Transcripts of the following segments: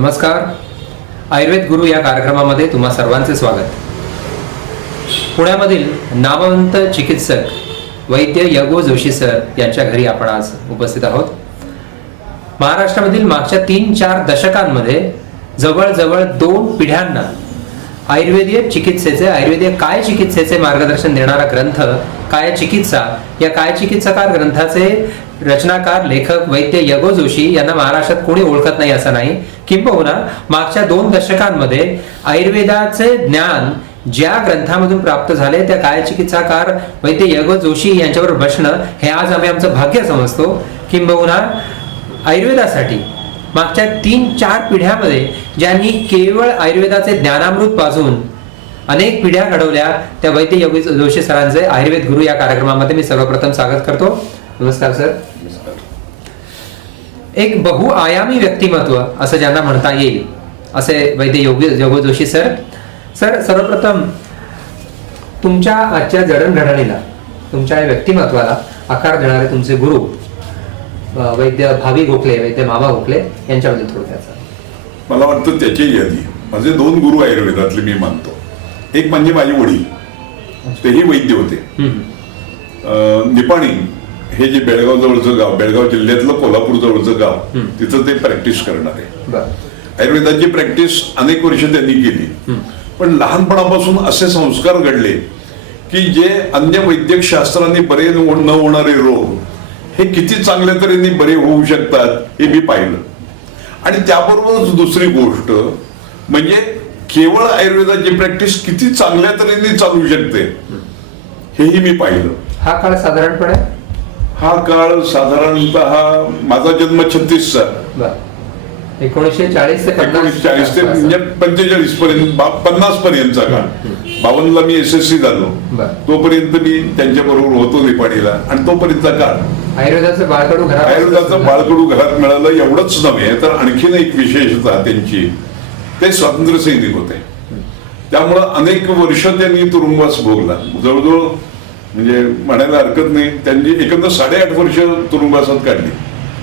नमस्कार. आयुर्वेद गुरु या कार्यक्रमामध्ये तुम्हा सर्वांचे स्वागत. पुण्यामधील नामवंत चिकित्सक वैद्य यगो जोशी सर यांच्या घरी आपण आज उपस्थित आहोत. महाराष्ट्रामधील मागच्या 3-4 दशकांमध्ये जवळजवळ 2 पिढ्यांना आयुर्वेदीय चिकित्सेचे आयुर्वेदीय काय चिकित्सेचे मार्गदर्शन देणारा ग्रंथ काय चिकित्सा या काय चिकित्साकार ग्रंथाचे रचनाकार लेखक वैद्य यगो जोशी यांना महाराष्ट्रात कोणी ओळखत नाही असं नाही. किंबहुना मागच्या 2 दशकांमध्ये आयुर्वेदाचे ज्ञान ज्या ग्रंथामधून प्राप्त झाले त्या काय चिकित्साकार वैद्य यगो जोशी यांच्यावर बसणं हे आज आम्ही आमचं भाग्य समजतो. किंबहुना आयुर्वेदासाठी मागच्या 3-4 पिढ्यामध्ये ज्यांनी केवळ आयुर्वेदाचे ज्ञानामृत पाजून अनेक पिढ्या घडवल्या त्या वैद्य यगो जोशी सरांचे आयुर्वेद गुरु या कार्यक्रमामध्ये मी सर्वप्रथम स्वागत करतो. नमस्कार सर. एक बहुआयामी व्यक्तिमत्व असं ज्यांना म्हणता येईल असे वैद्य यगो जोशी सर. सर, सर्वप्रथम तुमच्या आजच्या जडणघडणीला तुमच्या व्यक्तिमत्वाला आकार देणारे तुमचे गुरु वैद्य भावी गोखले वैद्य मामा गोखले यांच्याबद्दल थोडक्यात. मला वाटतं त्याची यादी माझे 2 गुरु आयुर्वेदातले मी मानतो. एक म्हणजे माझे वडील, तेही वैद्य होते. निपाणी हे जे बेळगाव जवळचं गाव, बेळगाव जिल्ह्यातलं कोल्हापूर जवळचं गाव, तिथं ते प्रॅक्टिस करणारे. आयुर्वेदाची प्रॅक्टिस अनेक वर्ष त्यांनी केली. पण लहानपणापासून असे संस्कार घडले की जे अन्य वैद्यक शास्त्रांनी बरे न होणारे रोग हे किती चांगल्या तऱ्हेने बरे होऊ शकतात हे मी पाहिलं. आणि त्याबरोबरच दुसरी गोष्ट म्हणजे केवळ आयुर्वेदाची प्रॅक्टिस किती चांगल्या तऱ्हेने चालू शकते हेही मी पाहिलं. हा काळ साधारणपणे माझा जन्म 36चा, 1940 ते 45 पर्यंत 50 पर्यंतचा काळ. 52ला मी SSC झालो. तोपर्यंत मी त्यांच्या बरोबर होतो निपाणीला. आणि तोपर्यंतचा काळ आयुर्वेदाचं बाळकडू घरात मिळालं. एवढंच नव्हे तर आणखीन एक विशेषता त्यांची, ते स्वातंत्र्य सैनिक होते. त्यामुळं अनेक वर्ष त्यांनी तुरुंगवास भोगला. जवळजवळ म्हणजे म्हणायला हरकत नाही, त्यांनी एकंदर 8.5 वर्ष तुरुंगवासात काढली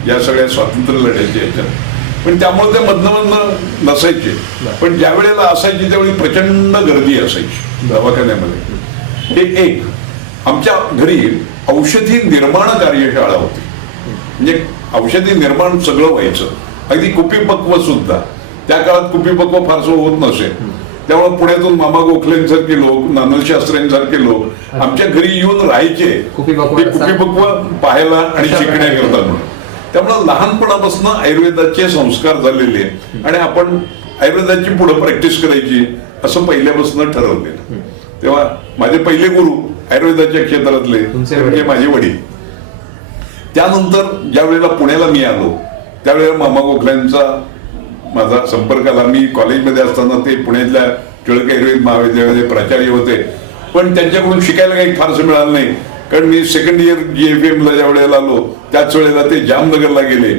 या सगळ्या स्वातंत्र्य लढ्याच्या ह्याच्यात. पण त्यामुळे ते मधनं नसायचे. पण ज्या वेळेला असायची त्यावेळी प्रचंड गर्दी असायची दवाखान्यामध्ये. हे एक. आमच्या घरी औषधी निर्माण कार्यशाळा होती. म्हणजे औषधी निर्माण सगळं व्हायचं, अगदी कुपीपक्व सुद्धा. त्या काळात कुपीपक्व फारसं होत नसे. त्यामुळे पुण्यातून मामा गोखलेंसारखे लोक, नानलशास्त्र्यांसारखे लोक आमच्या घरी येऊन राहायचे कुपीपक्व पाहायला आणि शिकण्याकरता म्हणून. त्यामुळे लहानपणापासून आयुर्वेदाचे संस्कार झालेले आणि आपण आयुर्वेदाची पुढे प्रॅक्टिस करायची असं पहिल्यापासून ठरवलेलं. तेव्हा माझे पहिले गुरु आयुर्वेदाच्या क्षेत्रातले म्हणजे माझे वडील. त्यानंतर ज्या वेळेला पुण्याला मी आलो त्यावेळेला मामा गोखल्यांचा माझा संपर्क आला. मी कॉलेजमध्ये असताना ते पुण्यातल्या टिळक आयुर्वेद महाविद्यालयाचे प्राचार्य होते. पण त्यांच्याकडून शिकायला काही फारसं मिळालं नाही. कारण मी सेकंड इयर GFM ला ज्या वेळेला आलो त्याच वेळेला ते जामनगरला गेले.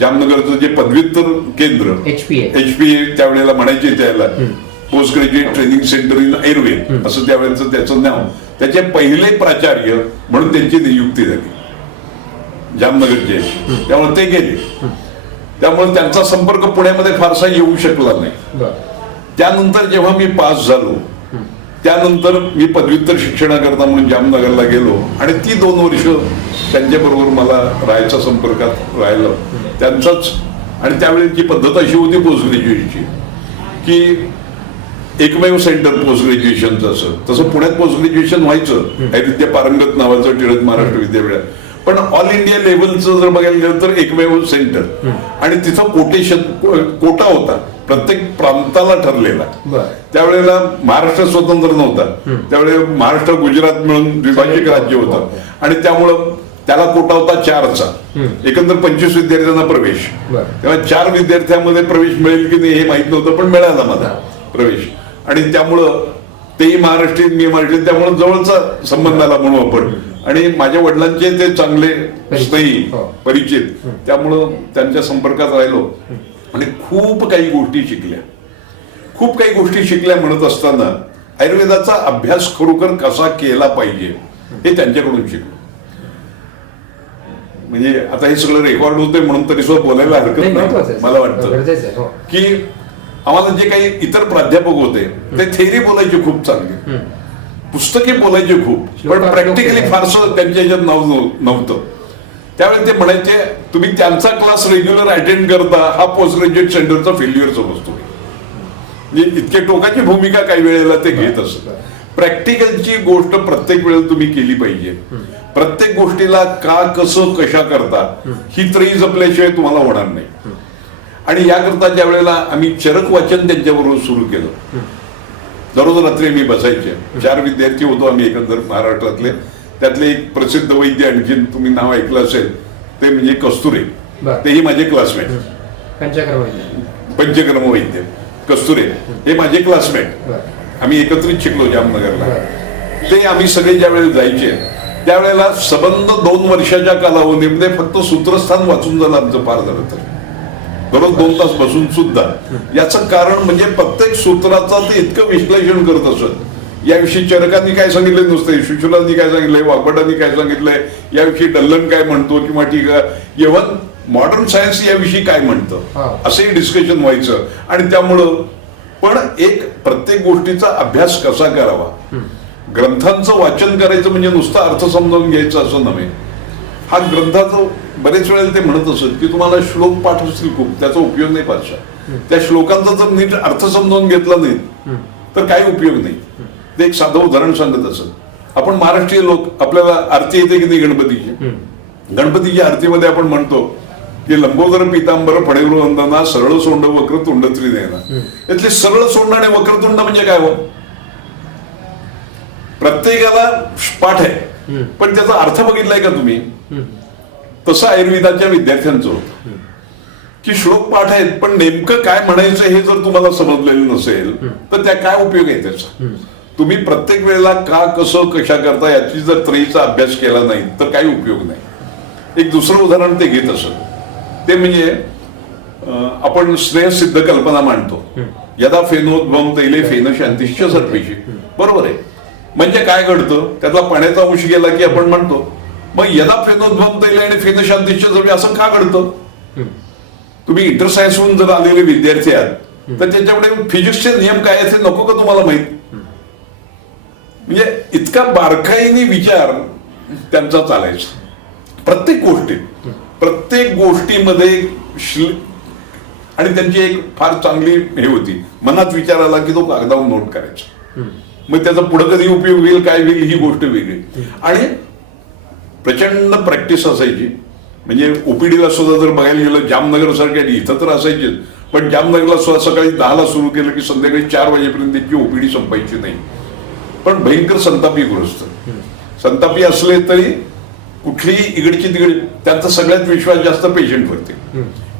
जामनगरचं जे पदव्युत्तर केंद्र HPA त्यावेळेला म्हणायचे, त्याला post graduate training centre in Ayurveda असं त्यावेळेचं त्याचं नाव. त्याचे पहिले प्राचार्य म्हणून त्यांची नियुक्ती झाली जामनगरचे. त्यामुळे ते गेले. त्यामुळे त्यांचा संपर्क पुण्यामध्ये फारसा येऊ शकला नाही. त्यानंतर जेव्हा मी पास झालो त्यानंतर मी पदव्युत्तर शिक्षणाकरता म्हणून जामनगरला गेलो आणि ती 2 वर्ष त्यांच्याबरोबर मला राहायचा संपर्कात राहिलं त्यांचाच. आणि त्यावेळेची पद्धत अशी होती पोस्ट ग्रॅज्युएटची की एकमेव सेंटर पोस्ट ग्रॅज्युएशनचं असं. तसं पुण्यात पोस्ट ग्रॅज्युएशन व्हायचं आयुर्विद्या पारंगत नावाचं टिळक महाराष्ट्र विद्यापीठ. पण ऑल इंडिया लेवलचं जर बघायला गेलं तर एकमेव सेंटर. आणि तिथं कोटा होता प्रत्येक प्रांताला ठरलेला. त्यावेळेला महाराष्ट्र स्वतंत्र नव्हता. त्यावेळेला महाराष्ट्र गुजरात मिळून द्विभाषिक राज्य होतं. आणि त्यामुळं त्याला कोटा होता 4चा. एकंदर 25 विद्यार्थ्यांना प्रवेश. तेव्हा 4 विद्यार्थ्यांमध्ये प्रवेश मिळेल की नाही हे माहित नव्हतं, पण मिळाला माझा प्रवेश. आणि त्यामुळं तेही महाराष्ट्रीयन मी महाराष्ट्रीयन, त्यामुळे जवळचा संबंध आला म्हणून आपण. आणि माझ्या वडिलांचे ते चांगले स्नेही परिचित, त्यामुळं त्यांच्या संपर्कात राहिलो आणि खूप काही गोष्टी शिकल्या म्हणत असताना आयुर्वेदाचा अभ्यास खरोखर कसा केला पाहिजे हे त्यांच्याकडून शिकलो. म्हणजे आता हे सगळं रेकॉर्ड होतंय म्हणून तरी सुद्धा बोलायला हरकत नाही, नाही महत्वाचं आहे. मला वाटतं गरजेचं आहे, हो. की आम्हाला जे काही इतर प्राध्यापक होते ते थेअरी बोलायचे खूप चांगली, पुस्तके बोलायचे खूप, पण श्लोक- प्रॅक्टिकली श्लोक- फारसं त्यांच्या ह्याच्यात नाव नव्हतं. त्यावेळी ते म्हणायचे तुम्ही त्यांचा क्लास रेग्युलर अटेंड करता हा पोस्ट ग्रॅज्युएट सेंटरचा फेल्युअर समजतो. म्हणजे इतके टोकाची भूमिका काही वेळेला ते घेत असत. प्रॅक्टिकलची गोष्ट प्रत्येक वेळेला तुम्ही केली पाहिजे. प्रत्येक गोष्टीला का कसं कशा करता ही त्रयी जपल्याशिवाय तुम्हाला होणार नाही. आणि याकरता ज्या वेळेला आम्ही चरक वाचन त्यांच्याबरोबर सुरू केलं, दररोज रात्री मी बसायचे, 4 विद्यार्थी होतो आम्ही एकंदर महाराष्ट्रातले. त्यातले एक प्रसिद्ध वैद्य, आणखीन तुम्ही नाव ऐकलं असेल, ते म्हणजे कस्तुरे, बरं. तेही माझे क्लासमेट. पंचक्रम वैद्य. पंचकर्म वैद्य कस्तुरे हे माझे क्लासमेट. बरं. आम्ही एकत्रित शिकलो जामनगरला. बरं. ते आम्ही सगळे ज्या वेळेला जायचे त्यावेळेला सबंध 2 वर्षाच्या कालावधीमध्ये फक्त सूत्रस्थान वाचून झालं आमचं पार झालं. तर दररोज 2 तास बसून सुद्धा. याचं कारण म्हणजे प्रत्येक सूत्राचं ते इतकं विश्लेषण करत असत. याविषयी चरकांनी काय सांगितलं नुसतं, सुशुलांनी काय सांगितलंय, वाघभटांनी काय सांगितलंय, याविषयी डल्लन काय म्हणतो, किंवा ठीक आहे इव्हन मॉडर्न सायन्स याविषयी काय म्हणतं, असंही डिस्कशन व्हायचं. आणि त्यामुळं पण एक प्रत्येक गोष्टीचा अभ्यास कसा करावा, ग्रंथांचं वाचन करायचं म्हणजे नुसतं अर्थ समजावून घ्यायचं असं नव्हे. हा ग्रंथाचं बरेच वेळेला ते म्हणत असत की तुम्हाला श्लोक पाठ असतील खूप, त्याचा उपयोग नाही फारसा. त्या श्लोकांचा जर नीट अर्थ समजावून घेतला नाही तर काही उपयोग नाही. ते एक साधं उदाहरण सांगत असत. आपण महाराष्ट्रीय लोक, आपल्याला आरती येते की नाही गणपतीची, गणपतीच्या आरतीमध्ये आपण म्हणतो की लंबोदर पितांबर फडेवर वंदना सरळ सोंड वक्र तुंड त्रिनयना. यातले सरळ सोंड आणि वक्रतुंड म्हणजे काय हो, प्रत्येकाला पाठ आहे पण त्याचा अर्थ बघितलाय का तुम्ही. तसं आयुर्वेदाच्या विद्यार्थ्यांचं होतं की श्लोक पाठ आहेत पण नेमकं काय म्हणायचं हे जर तुम्हाला समजलेलं नसेल तर त्या काय उपयोग आहे त्याचा. तुम्ही प्रत्येक वेळेला का कसं कशा करता याची जर त्रयीचा अभ्यास केला नाही तर काही उपयोग नाही. एक दुसरं उदाहरण ते घेत असत. ते म्हणजे आपण स्नेहसिद्ध कल्पना मांडतो, यदा फेनोद्भवम तैले फेन शांतिश्च सर्पेशी. बरोबर आहे. म्हणजे काय घडतं, त्यातला पाण्याचा अंश गेला की आपण म्हणतो मग यदा फेनोद्भवम तैले आणि फेन शांतिश्च सर्पे असं का घडतं. तुम्ही इंटरसायन्स होऊन जर आलेले विद्यार्थी आहात तर त्याच्याकडे फिजिक्सचे नियम काय आहेत हे नको का तुम्हाला माहित. म्हणजे इतका बारकाईने विचार त्यांचा चालायचा प्रत्येक गोष्टीमध्ये. आणि त्यांची एक फार चांगली हे होती, मनात विचार आला की तो कागदावर नोट करायचा. मग त्याचा पुढे कधी उपयोग होईल काय होईल ही गोष्ट वेगळी. आणि प्रचंड प्रॅक्टिस असायची. म्हणजे ओपीडीला सुद्धा जर बघायला गेलं जामनगर सारख्या इथं तर असायचीच, पण जामनगरला सुद्धा सकाळी 10ला सुरू केलं की संध्याकाळी 4 वाजेपर्यंत त्याची ओपीडी संपायची नाही. पण भयंकर संतापी ग्रस्त, संतापी असले तरी कुठलीही इकडची तिकडे त्यांचा सगळ्यात विश्वास जास्त पेशंटवरती.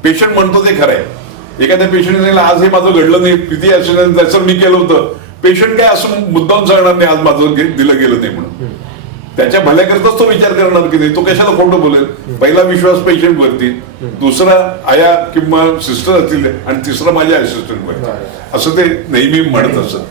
पेशंट म्हणतो ते खरं आहे. एखाद्या पेशंटने आज हे माझं घडलं नाही, किती ऍक्सिडेंट त्याचं मी केलं होतं, पेशंट काय असं मुद्दाम सांगणार नाही आज माझं दिलं गेलं नाही म्हणून. त्याच्या भल्याकरताच तो विचार करणार की नाही, तो कशाला खोटं बोलेल. पहिला विश्वास पेशंट वरती, दुसरा आया किंवा सिस्टर असतील आणि तिसरा माझ्या असिस्टंट वरती, असं ते नेहमी म्हणत असत.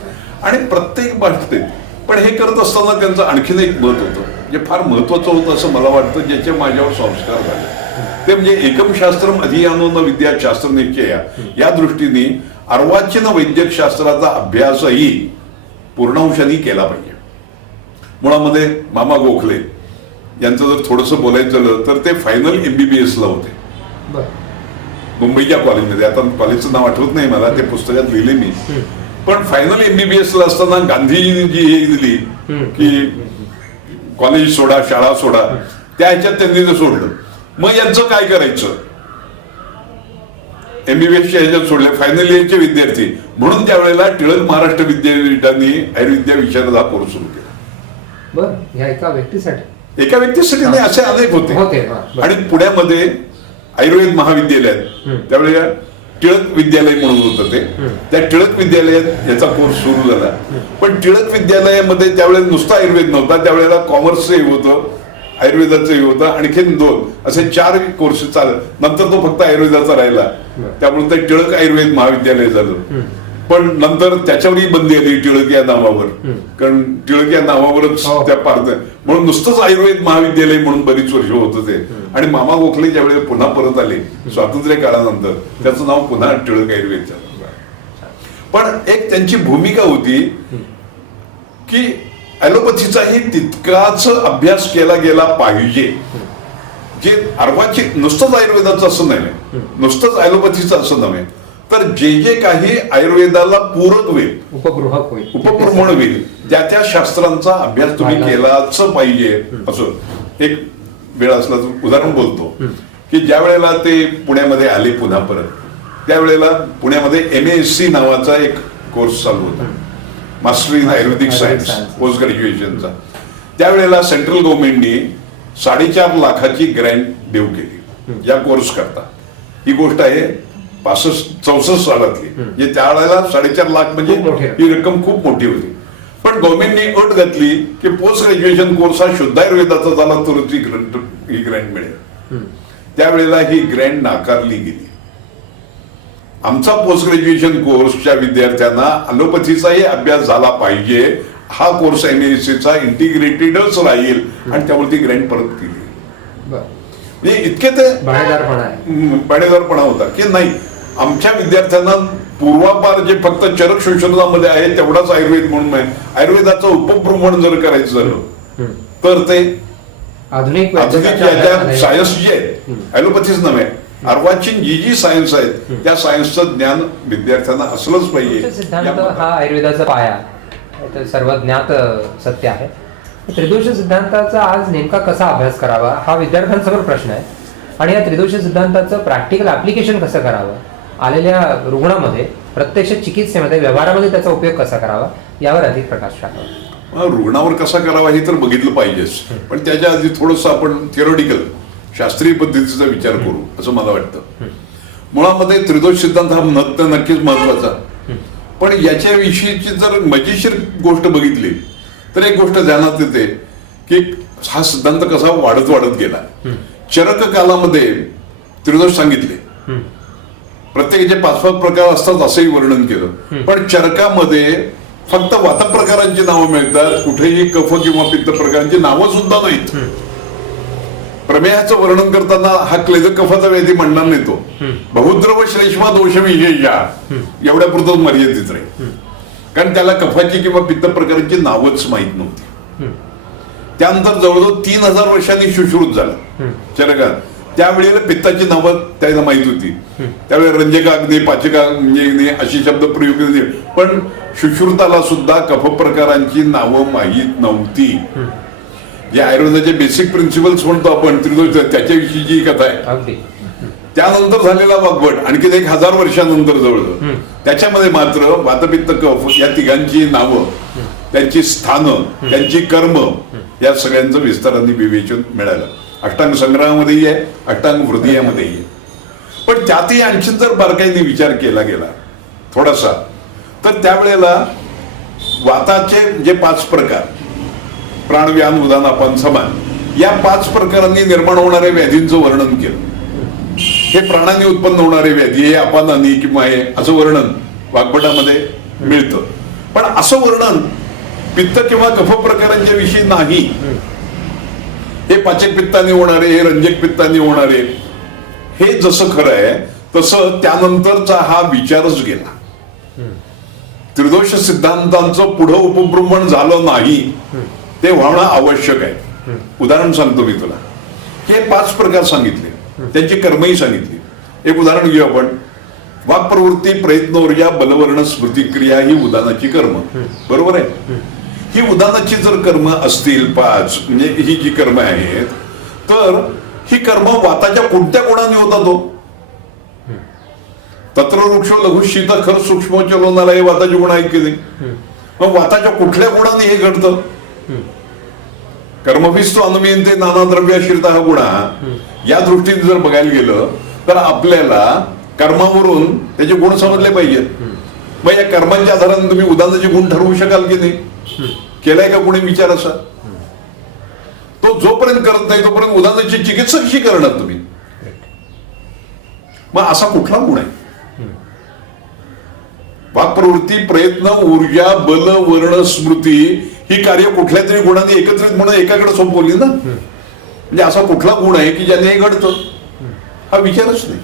आणि प्रत्येक बाबतीत पण हे करत असताना त्यांचं आणखीन एक मत होतं जे फार महत्वाचं होतं असं मला वाटतं, ज्याचे माझ्यावर संस्कार झाले. ते म्हणजे एकम शास्त्रम अधियानो न विद्या शास्त्र निश्चय या दृष्टीने अर्वाचीन वैद्यक शास्त्राचा अभ्यासही पूर्णांशाने केला पाहिजे. मुळामध्ये मामा गोखले यांचं जर थोडंसं बोलायचं झालं तर ते फायनल MBBS ला होते मुंबईच्या कॉलेजमध्ये. आता कॉलेजचं नाव आठवत नाही मला, ते पुस्तकात लिहिले मी. पण फायनल MBBS ला असताना गांधीजींनी जी हे दिली की कॉलेज सोडा, शाळा सोडा, त्या ह्याच्यात त्यांनी ते सोडलं. मग यांचं काय करायचं, MBBSच्या ह्याच्यात सोडले फायनल इयरचे विद्यार्थी म्हणून त्यावेळेला टिळक महाराष्ट्र विद्यापीठाने आयुर्विद्या विषयाचा हा कोर्स सुरू केला. ह्या एका व्यक्तीसाठी नाही, असे अनेक होते. आणि पुण्यामध्ये आयुर्वेद महाविद्यालयात त्यावेळेला टिळक विद्यालय म्हणून होतं ते, त्या टिळक विद्यालयात याचा कोर्स सुरू झाला. पण टिळक विद्यालयामध्ये त्यावेळेला नुसता आयुर्वेद नव्हता, त्यावेळेला कॉमर्सचंही होतं, आयुर्वेदाचंही होतं, आणखीन 2 असे 4 कोर्स चालत. नंतर तो फक्त आयुर्वेदाचा राहिला, त्यामुळे ते टिळक आयुर्वेद महाविद्यालय झालं. पण नंतर त्याच्यावरही बंदी आली टिळक या नावावर, कारण टिळक या नावावरच हो. त्या म्हणून नुसतंच आयुर्वेद महाविद्यालय म्हणून बरीच वर्ष होतं ते. आणि मामा गोखले ज्यावेळेला पुन्हा परत आले स्वातंत्र्य काळानंतर, त्याचं नाव पुन्हा टिळक आयुर्वेद झालं. पण एक त्यांची भूमिका होती की ॲलोपॅथीचाही तितकाच अभ्यास केला गेला पाहिजे. जे अर्वाचीन नुसतंच आयुर्वेदाचं असं नाही, नुसतंच ॲलोपॅथीचं असं नव्हे, तर जे जे काही आयुर्वेदाला पूरक होईल, उपप्रमण होईल, त्या शास्त्रांचा अभ्यास तुम्ही केलाच पाहिजे. असं एक वेळ असला तर उदाहरण बोलतो की ज्या वेळेला ते पुण्यामध्ये आले पुन्हा परत, त्यावेळेला पुण्यामध्ये MASC नावाचा एक कोर्स चालू होता, master in ayurvedic science, post ग्रॅज्युएशनचा. त्यावेळेला सेंट्रल गव्हर्नमेंटनी 4.5 लाखाची ग्रँट देऊ केली या कोर्स करता. ही गोष्ट आहे 64 सालातली. म्हणजे त्यावेळेला 4.5 लाख म्हणजे ही रक्कम खूप मोठी होती. पण गव्हर्नमेंटने अट घातली की पोस्ट ग्रॅज्युएशन कोर्स हा शुद्ध आयुर्वेदाचा झाला तरच ही ग्रँट मिळेल. त्यावेळेला ही ग्रँट नाकारली गेली. आमचा पोस्ट ग्रॅज्युएशन कोर्सच्या विद्यार्थ्यांना ॲलोपॅथीचाही अभ्यास झाला पाहिजे, हा कोर्स MASCचा इंटिग्रेटेडच राहील, आणि त्यामुळे ती ग्रँट परत केली. म्हणजे इतके ते भाडेदारपणा होता की नाही, आमच्या विद्यार्थ्यांना पूर्वापार जे फक्त चरक शोषणामध्ये आहे तेवढाच आयुर्वेद म्हणून आहे. आयुर्वेदाचं उपभ्रमण जर करायचं झालं तर ते आधुनिक सायन्स जे आहे, ॲलोपॅथीच नव्हे, अर्वाचीन जी सायन्स आहेत त्या सायन्सचं ज्ञान विद्यार्थ्यांना असलंच पाहिजे. सिद्धांत हा आयुर्वेदाचा पाया, सर्व ज्ञात सत्य आहे. त्रिदोष सिद्धांताचा आज नेमका कसा अभ्यास करावा हा विद्यार्थ्यांसमोर प्रश्न आहे. आणि या त्रिदोष सिद्धांताचं प्रॅक्टिकल ऍप्लिकेशन कसं करावं, आलेल्या रुग्णामध्ये प्रत्यक्ष चिकित्सेमध्ये व्यवहारामध्ये त्याचा उपयोग कसा करावा यावर अधिक प्रकाश टाकावा. रुग्णावर कसा करावा हे तर बघितलं पाहिजेच, पण त्याच्या आधी थोडंसं आपण थिअरॉटिकल शास्त्रीय पद्धतीचा विचार करू असं मला वाटतं. मुळामध्ये त्रिदोष सिद्धांत हा नक्कीच महत्वाचा, पण याच्याविषयीची जर मजेशीर गोष्ट बघितली तर एक गोष्ट ध्यानात येते की हा सिद्धांत कसा वाढत गेला. चरक कालामध्ये त्रिदोष सांगितले, प्रत्येकाचे 5-5 प्रकार असतात असंही वर्णन केलं, पण चरकामध्ये फक्त वातप्रकारांची नावं मिळतात, कुठेही कफ किंवा पित्त प्रकारांची नावं सुद्धा नाहीत. प्रमेयाचं वर्णन करताना हा क्लेद कफाचा व्याधी म्हणणार नाही, तो बहुद्रव श्लेष्मा दोष विशेषा एवढ्या पुरतच मर्यादित राहील, कारण त्याला कफाची किंवा पित्त प्रकारांची नावच माहीत नव्हती. त्यानंतर जवळजवळ 3000 वर्षांनी सुश्रुत झाला चरकात. त्यावेळेला पित्ताची नावं त्याला माहित होती. त्यावेळेला रंजकाग्नी, पाचकाग्नी अशी शब्द प्रयोग केले, पण सुश्रुताला सुद्धा कफ प्रकारांची नावं माहीत नव्हती. जे आयुर्वेदाचे बेसिक प्रिन्सिपल्स म्हणतो आपण त्रिदोष, त्याच्याविषयीची कथा आहे. त्यानंतर झालेला वाग्भट आणखी 1000 वर्षानंतर जवळजवळ, त्याच्यामध्ये मात्र वातपित्त कफ या तिघांची नावं, त्यांची स्थानं, त्यांची कर्म या सगळ्यांचं विस्ताराने विवेचन मिळालं. अष्टांग संग्रहामध्येही आहे, अष्टांग हृदयामध्येही आहे. पण त्यातही आणखी जर बारकाईने विचार केला गेला थोडासा, तर त्यावेळेला वाताचे जे 5 प्रकार, प्राणव्यान, उदान, अपान, समान, या 5 प्रकारांनी निर्माण होणाऱ्या व्याधींचं वर्णन केलं. हे प्राणाने उत्पन्न होणारे व्याधी, हे अपानाने किंवा हे असं वर्णन वाग्भटामध्ये मिळतं. पण असं वर्णन पित्त किंवा कफ प्रकारांच्या विषयी नाही. हे पाचक पित्ताने होणारे, हे रंजक पित्ताने होणारे, हे जसं खरं आहे तसं त्यानंतरचा हा विचारच गेला. त्रिदोष सिद्धांतांचं पुढं उपभ्रमण झालं नाही, ते होणं आवश्यक आहे. उदाहरण सांगतो मी तुला. हे 5 प्रकार सांगितले, त्यांची कर्मही सांगितली. एक उदाहरण घेऊ आपण. वाक प्रवृत्ती, प्रयत्न, ऊर्जा, बलवर्ण, स्मृतिक्रिया ही उदानाची कर्म, बरोबर आहे. ही उदानाची जर कर्म असतील 5, म्हणजे ही जी कर्म आहेत, तर ही कर्म वाताच्या कोणत्या गुणाने होतात हो? तत्र वृक्ष लघु शीत खर सूक्ष्म चलोनाला, हे वाताचे गुण आहेत की नाही? मग वाताच्या कुठल्या गुणाने हे घडतं? कर्मभिस्तो अनुमीयन्ते नाना द्रव्याश्रिता हा गुणा, या दृष्टीने जर बघायला गेलं तर आपल्याला कर्मावरून त्याचे गुण समजले पाहिजेत. मग या कर्मांच्या आधाराने तुम्ही उदानाचे गुण ठरवू शकाल की नाही? केलाय का कोणी विचार असा? तो जोपर्यंत करत नाही तोपर्यंत उदानाची चिकित्सा कशी करणार तुम्ही? मग असा कुठला गुण आहे? वाक प्रवृत्ती, प्रयत्न, ऊर्जा, बल, वर्ण, स्मृती ही कार्य कुठल्या तरी गुणांनी एकत्रित म्हणून एकाकडे सोपवली ना. म्हणजे असा कुठला गुण आहे की ज्याने हे घडतं, हा विचारच नाही.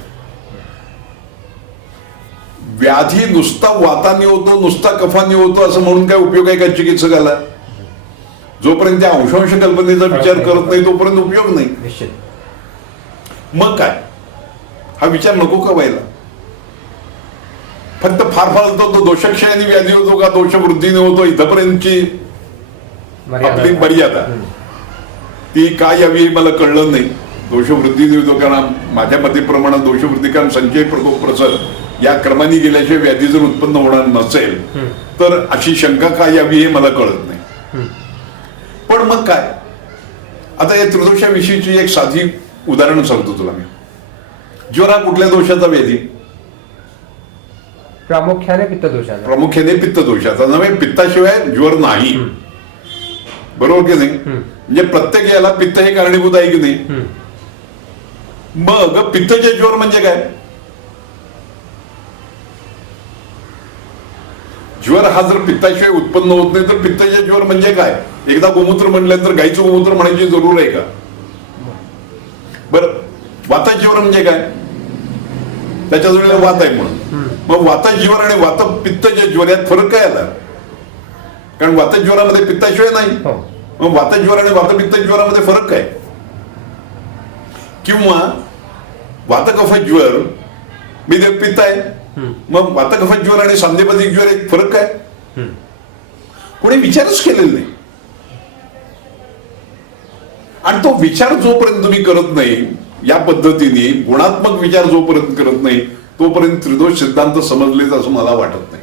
व्याधी नुसता वाताने होतो, नुसता कफाने होतो असं म्हणून काय उपयोग आहे का चिकित्सकाला? जोपर्यंत त्या अंशांश कल्पनेचा विचार करत नाही तोपर्यंत उपयोग नाही. निश्चित. मग काय, हा विचार नको का व्हायला? फक्त फार फार तो दोषक्षयाने व्याधी होतो का दोषवृद्धीने होतो इथपर्यंतची आपली मर्यादा. ती काय यावी हे मला कळलं नाही. दोषवृद्धीने होतो कारण माझ्या मतेप्रमाणे दोषवृद्धी कारण संचय प्रकोप प्रसर या क्रमाने गेल्याशिवाय व्याधी जर उत्पन्न होणार नसेल तर अशी शंका काय यावी हे मला कळत नाही. पण मग काय, आता या त्रिदोषाविषयीची एक साधी उदाहरण सांगतो तुला मी. ज्वर हा कुठल्या दोषाचा व्याधी? प्रामुख्याने पित्तदोषाचा. प्रामुख्याने पित्तदोषाचा नव्हे. पित्ताशिवाय ज्वर नाही, बरोबर की नाही? म्हणजे प्रत्येक याला पित्त हे कारणीभूत आहे की नाही? मग पित्तचे ज्वर म्हणजे काय? ज्वर हा जर पित्ताशिवाय उत्पन्न होत नाही तर पित्ताचे ज्वर म्हणजे काय? एकदा गोमूत्र म्हणल्यानंतर गाईचं गोमूत्र म्हणायची जरूर आहे का? बरं, वाता ज्वर म्हणजे काय? त्याच्याजवळ वात आहे म्हणून. मग वाता ज्वर आणि वात पित्तच्या ज्वर यात फरक काय आला? कारण वात ज्वरामध्ये पित्ताशिवाय नाही. मग वात ज्वर आणि वात पित्त ज्वरामध्ये फरक काय? किंवा वात कफ ज्वर मी ते पित्त आहे, मग वात कफ ज्वर आणि सांधेपदिक ज्वर एक फरक काय? कोणी विचारच केलेला नाही. आणि तो विचार जोपर्यंत तुम्ही करत नाही या पद्धतीने गुणात्मक विचार जोपर्यंत करत नाही तोपर्यंत त्रिदोष सिद्धांत समजलेच असं मला वाटत नाही.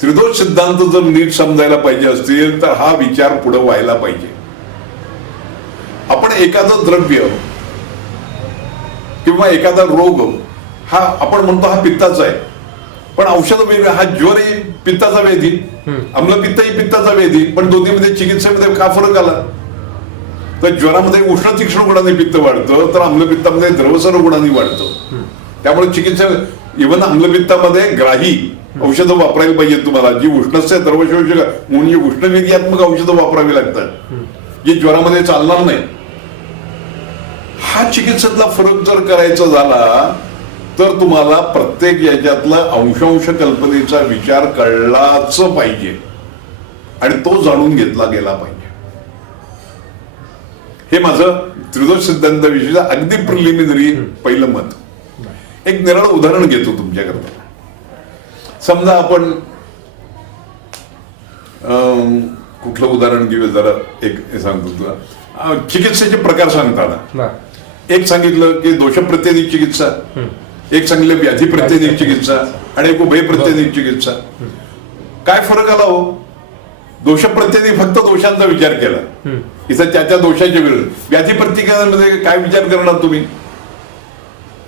त्रिदोष सिद्धांत जर नीट समजायला पाहिजे असतील तर हा विचार पुढे व्हायला पाहिजे. आपण एखादं द्रव्य किंवा एखादा रोग हा आपण म्हणतो हा पित्ताचा आहे, पण औषध वेगळं. हा ज्वर ही पित्ताचा व्याधी, आम्लपित्त ही पित्ताचा व्याधी, पण दोन्हीमध्ये चिकित्सेमध्ये का फरक आला? तर ज्वरामध्ये उष्ण तीक्ष्ण गुणाने पित्त वाढतं तर आम्लपित्तामध्ये द्रवसर गुणाने वाढतं. त्यामुळे चिकित्सा इव्हन आम्लपित्तामध्ये ग्राही औषधं वापरायला पाहिजे तुम्हाला, जी उष्णस्य द्रवशोषक म्हणजे उष्णवेगात्मक औषधं वापरावी लागतात, जी ज्वरामध्ये चालणार नाही. हा चिकित्सेतला फरक जर करायचा झाला तर तुम्हाला प्रत्येक याच्यातला अंशांश कल्पनेचा विचार कळलाच पाहिजे आणि तो जाणून घेतला गेला पाहिजे. हे माझं त्रिदोष सिद्धांताविषयीचं अगदी प्रिलिमिनरी पहिलं मत. एक निराळ उदाहरण घेतो तुमच्याकरता. समजा आपण कुठलं उदाहरण घेऊ जरा, एक सांगतो तुला. चिकित्सेचे प्रकार सांगताना एक सांगितलं की दोष प्रत्यनिक चिकित्सा, एक सांगितलं व्याधी प्रत्यनिक चिकित्सा आणि एक उभय प्रत्यनिक चिकित्सा. काय फरक आला हो? दोष प्रत्येने फक्त दोषांचा विचार केला, इथं त्याच्या दोषाच्या विरुद्ध. व्याधी प्रतिकारामध्ये काय विचार करणार तुम्ही?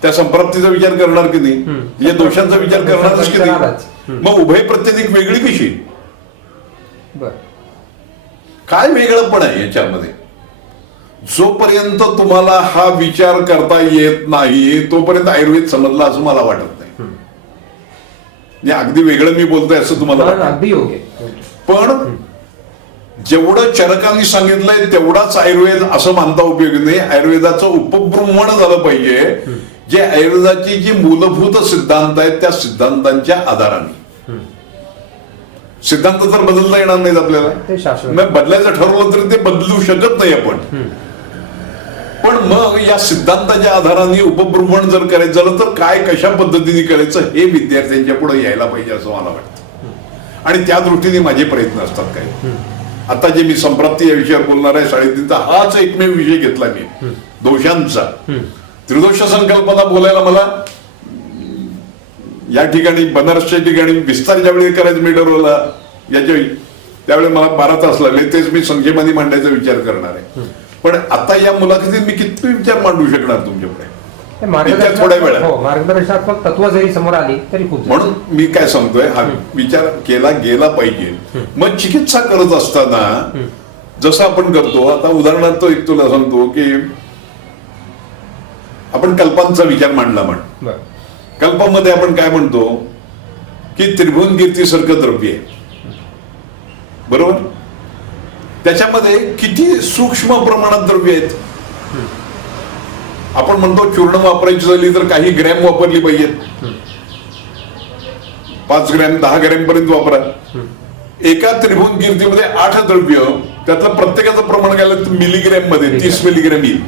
त्या संप्राप्तीचा विचार करणार की नाही? म्हणजे दोषांचा विचार करणारच की नाही? मग उभय प्रत्येक वेगळी कशी? काय वेगळं पण आहे याच्यामध्ये? जोपर्यंत तुम्हाला हा विचार करता येत नाही तोपर्यंत आयुर्वेद समजला असं मला वाटत नाही. म्हणजे अगदी वेगळं मी बोलतोय असं तुम्हाला वाटतं, पण जेवढं चरकांनी सांगितलंय तेवढाच आयुर्वेद असं मानता उपयोग नाही. आयुर्वेदाचं उपब्रह्मण झालं पाहिजे, जे आयुर्वेदाची जी मूलभूत सिद्धांत आहेत त्या सिद्धांतांच्या आधाराने. सिद्धांत तर बदलता येणार नाहीत आपल्याला, मग बदलायचं ठरवलं तरी ते बदलू शकत नाही आपण. पण मग या सिद्धांताच्या आधाराने उपब्रह्मण जर करायचं झालं तर काय कशा पद्धतीने करायचं हे विद्यार्थ्यांच्या पुढे यायला पाहिजे असं मला वाटतं. आणि त्या दृष्टीने माझे प्रयत्न असतात. काय आता जे मी संप्राप्ती या विषयावर बोलणार आहे 3.5चा हाच एकमेव विषय घेतला मी दोषांचा. त्रिदोष संकल्पना बोलायला मला या ठिकाणी बनारसच्या ठिकाणी विस्तार ज्यावेळी करायचं मी ठरवला याच्या त्यावेळी मला 12 तास लागले. तेच मी संक्षेपाने मांडायचा विचार करणार आहे. पण आता या मुलाखतीत मी किती विचार मांडू शकणार तुमच्यापुढे थोड्या वेळात? मार्गदर्शनात्मक तत्व जरी समोर आली तरी खूप. म्हणून मी काय सांगतोय, हा विचार केला गेला पाहिजे. मग चिकित्सा करत असताना जसं आपण करतो, आता उदाहरणार्थ एक तुला सांगतो की आपण कल्पांचा विचार मांडला. कल्पामध्ये आपण काय म्हणतो की त्रिभुवनकीर्तीसारखं द्रव्य आहे. बरोबर? त्याच्यामध्ये किती सूक्ष्म प्रमाणात द्रव्य आहेत. आपण म्हणतो चूर्ण वापरायची झाली तर काही ग्रॅम वापरली पाहिजेत. 5 ग्रॅम 10 ग्रॅम पर्यंत वापरा. एका त्रिभुवनकीर्तीमध्ये 8 द्रव्य, त्यातलं प्रत्येकाचं प्रमाण गेलं तर मिलीग्रॅम मध्ये 30 मिलीग्रॅम येईल.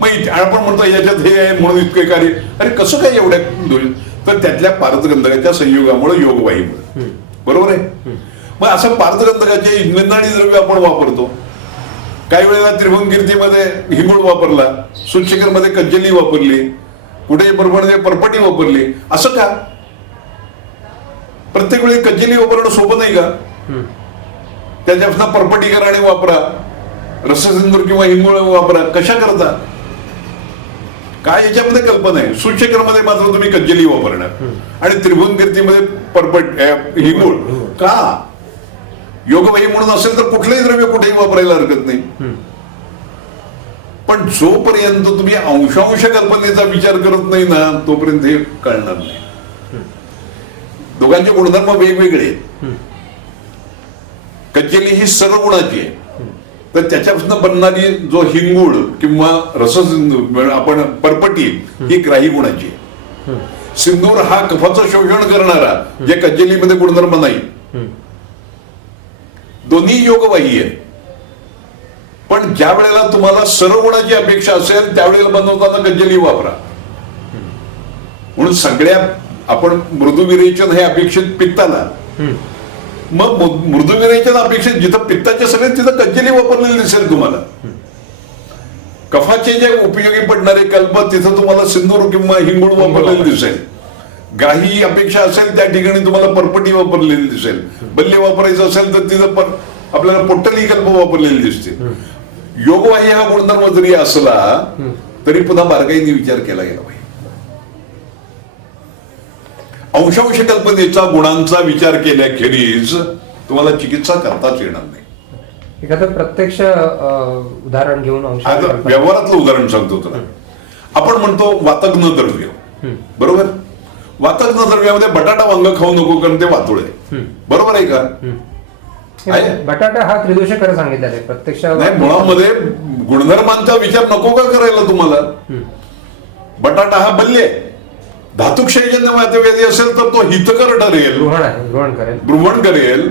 मग आपण म्हणतो याच्यात हे आहे म्हणून इतकं कार्य. अरे कसं काय एवढ्या तर त्यातल्या पारदगंधकाच्या संयोगामुळे योगवाहीमुळे. बरोबर आहे? मग असं पारदगंधकाचे इंधनाणी द्रव्य आपण वापरतो. काही वेळेला त्रिभुवनकीर्तीमध्ये हिंगोळ वापरला, सूर्यशेखर मध्ये कज्जली वापरली, कुठे बरोबर परपटी वापरली. असं का? प्रत्येक वेळी कज्जली वापरणं सोपं नाही का? त्याच्यापासून परपटी करा आणि वापरा, रससिंदूर किंवा हिंगोळ वापरा. कशा करता? काय याच्यामध्ये कल्पना आहे? सूर्यशेखर मध्ये मात्र तुम्ही कज्जली वापरणार आणि त्रिभुवनकीर्तीमध्ये परपट हिंगोळ का? योगवाही म्हणून असेल तर कुठलंही द्रव्य कुठेही वापरायला हरकत नाही. पण जोपर्यंत तुम्ही अंशांश कल्पनेचा विचार करत नाही ना तोपर्यंत हे कळणार नाही. दोघांचे गुणधर्म वेगवेगळे आहेत. कज्जेली ही सर्वगुणाची आहे, तर त्याच्यापासून बनणारी जो हिंगूळ किंवा रससिंधूर आपण परपटी ही ग्राही गुणाची आहे. सिंदूर हा कफाचं शोषण करणारा, जे कज्जेलीमध्ये गुणधर्म नाही. दोन्ही योगवाही आहे. पण ज्या वेळेला तुम्हाला सर्वगुणाची अपेक्षा असेल त्यावेळेला बनवताना कज्जली वापरा. म्हणून सगळ्या आपण मृदुविरेचन हे अपेक्षित पित्ताला, मग मृदुविरेचन अपेक्षित जिथं पित्ताचे सगळे तिथं कज्जली वापरलेली दिसेल तुम्हाला. कफाचे जे उपयोगी पडणारे कल्प तिथं तुम्हाला सिंदूर किंवा हिंगूळ वापरलेले दिसेल. ग्राही अपेक्षा असेल त्या ठिकाणी तुम्हाला परपटी वापरलेली दिसेल. बल्ले वापरायचं असेल तर तिथं आपल्याला पोट्टली कल्प वापरलेली दिसते. योगवाही हा गुणधर्म जरी असला तरी पुन्हा बारकाईने विचार केला गेला पाहिजे. अंशांश कल्पनेचा गुणांचा विचार केल्याखेरीज तुम्हाला चिकित्सा करताच येणार नाही. एखादं प्रत्यक्ष उदाहरण घेऊन आता व्यवहारातलं उदाहरण सांगतो तुला. आपण म्हणतो वातग्न द्रव्य, बरोबर? वातग्न द्रव्यामध्ये बटाटा वांग खाऊ नको कारण ते वातुळ आहे. बरोबर आहे का? बटाटा हा त्रिदोष खरं सांगितलेला आहे प्रत्यक्ष. नाही, मुळामध्ये गुणधर्मांचा विचार नको का करायला तुम्हाला? बटाटा हा बल्ले आहे. धातुक्षयजन्य वातव्याधी असेल तर तो हितकर ठरेल, ब्रुवण करेल.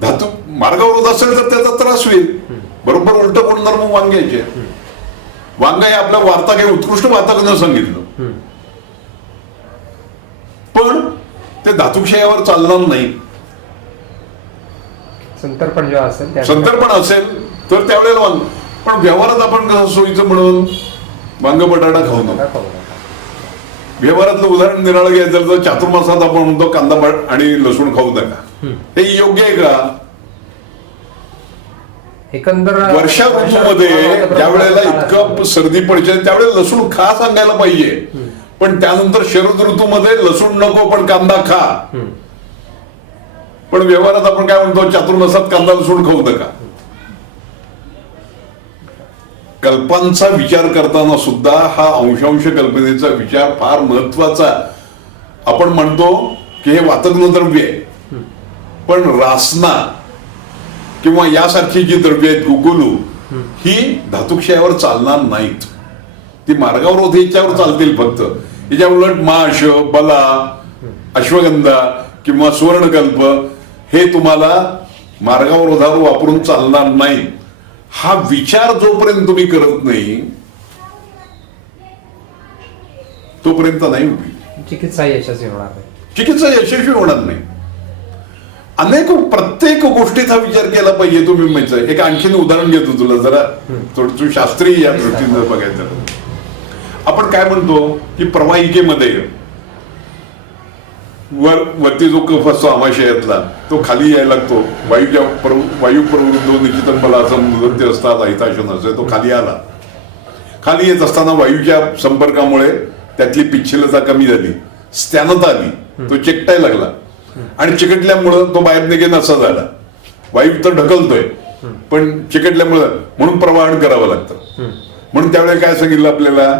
धातू मार्गावरोध असेल तर त्याचा त्रास होईल. बरोबर उलट गुणधर्म वांग्याचे. वांग हे आपल्या वार्ता काही उत्कृष्ट वातग्न सांगितलं, पण ते धातुक्षयावर चालणार नाही. संतर्पण जेव्हा असेल, संतर्पण असेल तर त्यावेळेला वांग. पण व्यवहारात आपण कसं सोयीचं म्हणून वांग बटाटा खाऊ नका. व्यवहारातलं उदाहरण निराळं घ्यायचं तर चातुर्मासात आपण म्हणतो कांदा आणि लसूण खाऊ नका. हे योग्य आहे का? एकंदर वर्षा ऋतूमध्ये ज्या वेळेला इतकं सर्दी पडते त्यावेळेला लसूण खा सांगायला पाहिजे. पण त्यानंतर शरद ऋतूमध्ये लसूण नको पण कांदा खा. पण व्यवहारात आपण काय म्हणतो चातुर्मासात कांदा लसूण खाऊ नका. कल्पांचा विचार करताना सुद्धा हा अंशांश कल्पनेचा विचार फार महत्वाचा. आपण म्हणतो की हे वातग्न द्रव्य आहे, पण रासना किंवा यासारखी जी द्रव्य आहेत गुगुलू ही धातुक्षयावर चालणार नाहीत. ती मार्गावरोध याच्यावर चालतील फक्त. याच्या उलट माश, बला, अश्वगंधा किंवा सुवर्णकल्प हे तुम्हाला मार्गावरोधावर वापरून चालणार नाही. हा विचार जोपर्यंत तुम्ही करत नाही तोपर्यंत नाही चिकित्सा यशस्वी होणार नाही. चिकित्सा यशस्वी होणार नाही. प्रत्येक गोष्टीचा विचार केला पाहिजे. तुम्ही म्हणजे एक आणखीन उदाहरण घेतो तुला जरा थोडं शास्त्रीय या दृष्टीने बघायचं. आपण काय म्हणतो की प्रवाहिकेमध्ये वरती जो कफ असतो आमाशयातला तो खाली यायला लागतो. वायू प्रवृत्त निश्चित मला असं नृत्य असतात हिताशन असं तो खाली आला. खाली येत असताना वायूच्या संपर्कामुळे त्यातली पिच्छलता कमी झाली, स्त्यानता आली, तो चिकटायला लागला आणि चिकटल्यामुळं तो बाहेर निघेन असा झाला. वायू तर ढकलतोय पण चिकटल्यामुळं म्हणून प्रवाहन करावं लागतं. म्हणून त्यावेळेला काय सांगितलं आपल्याला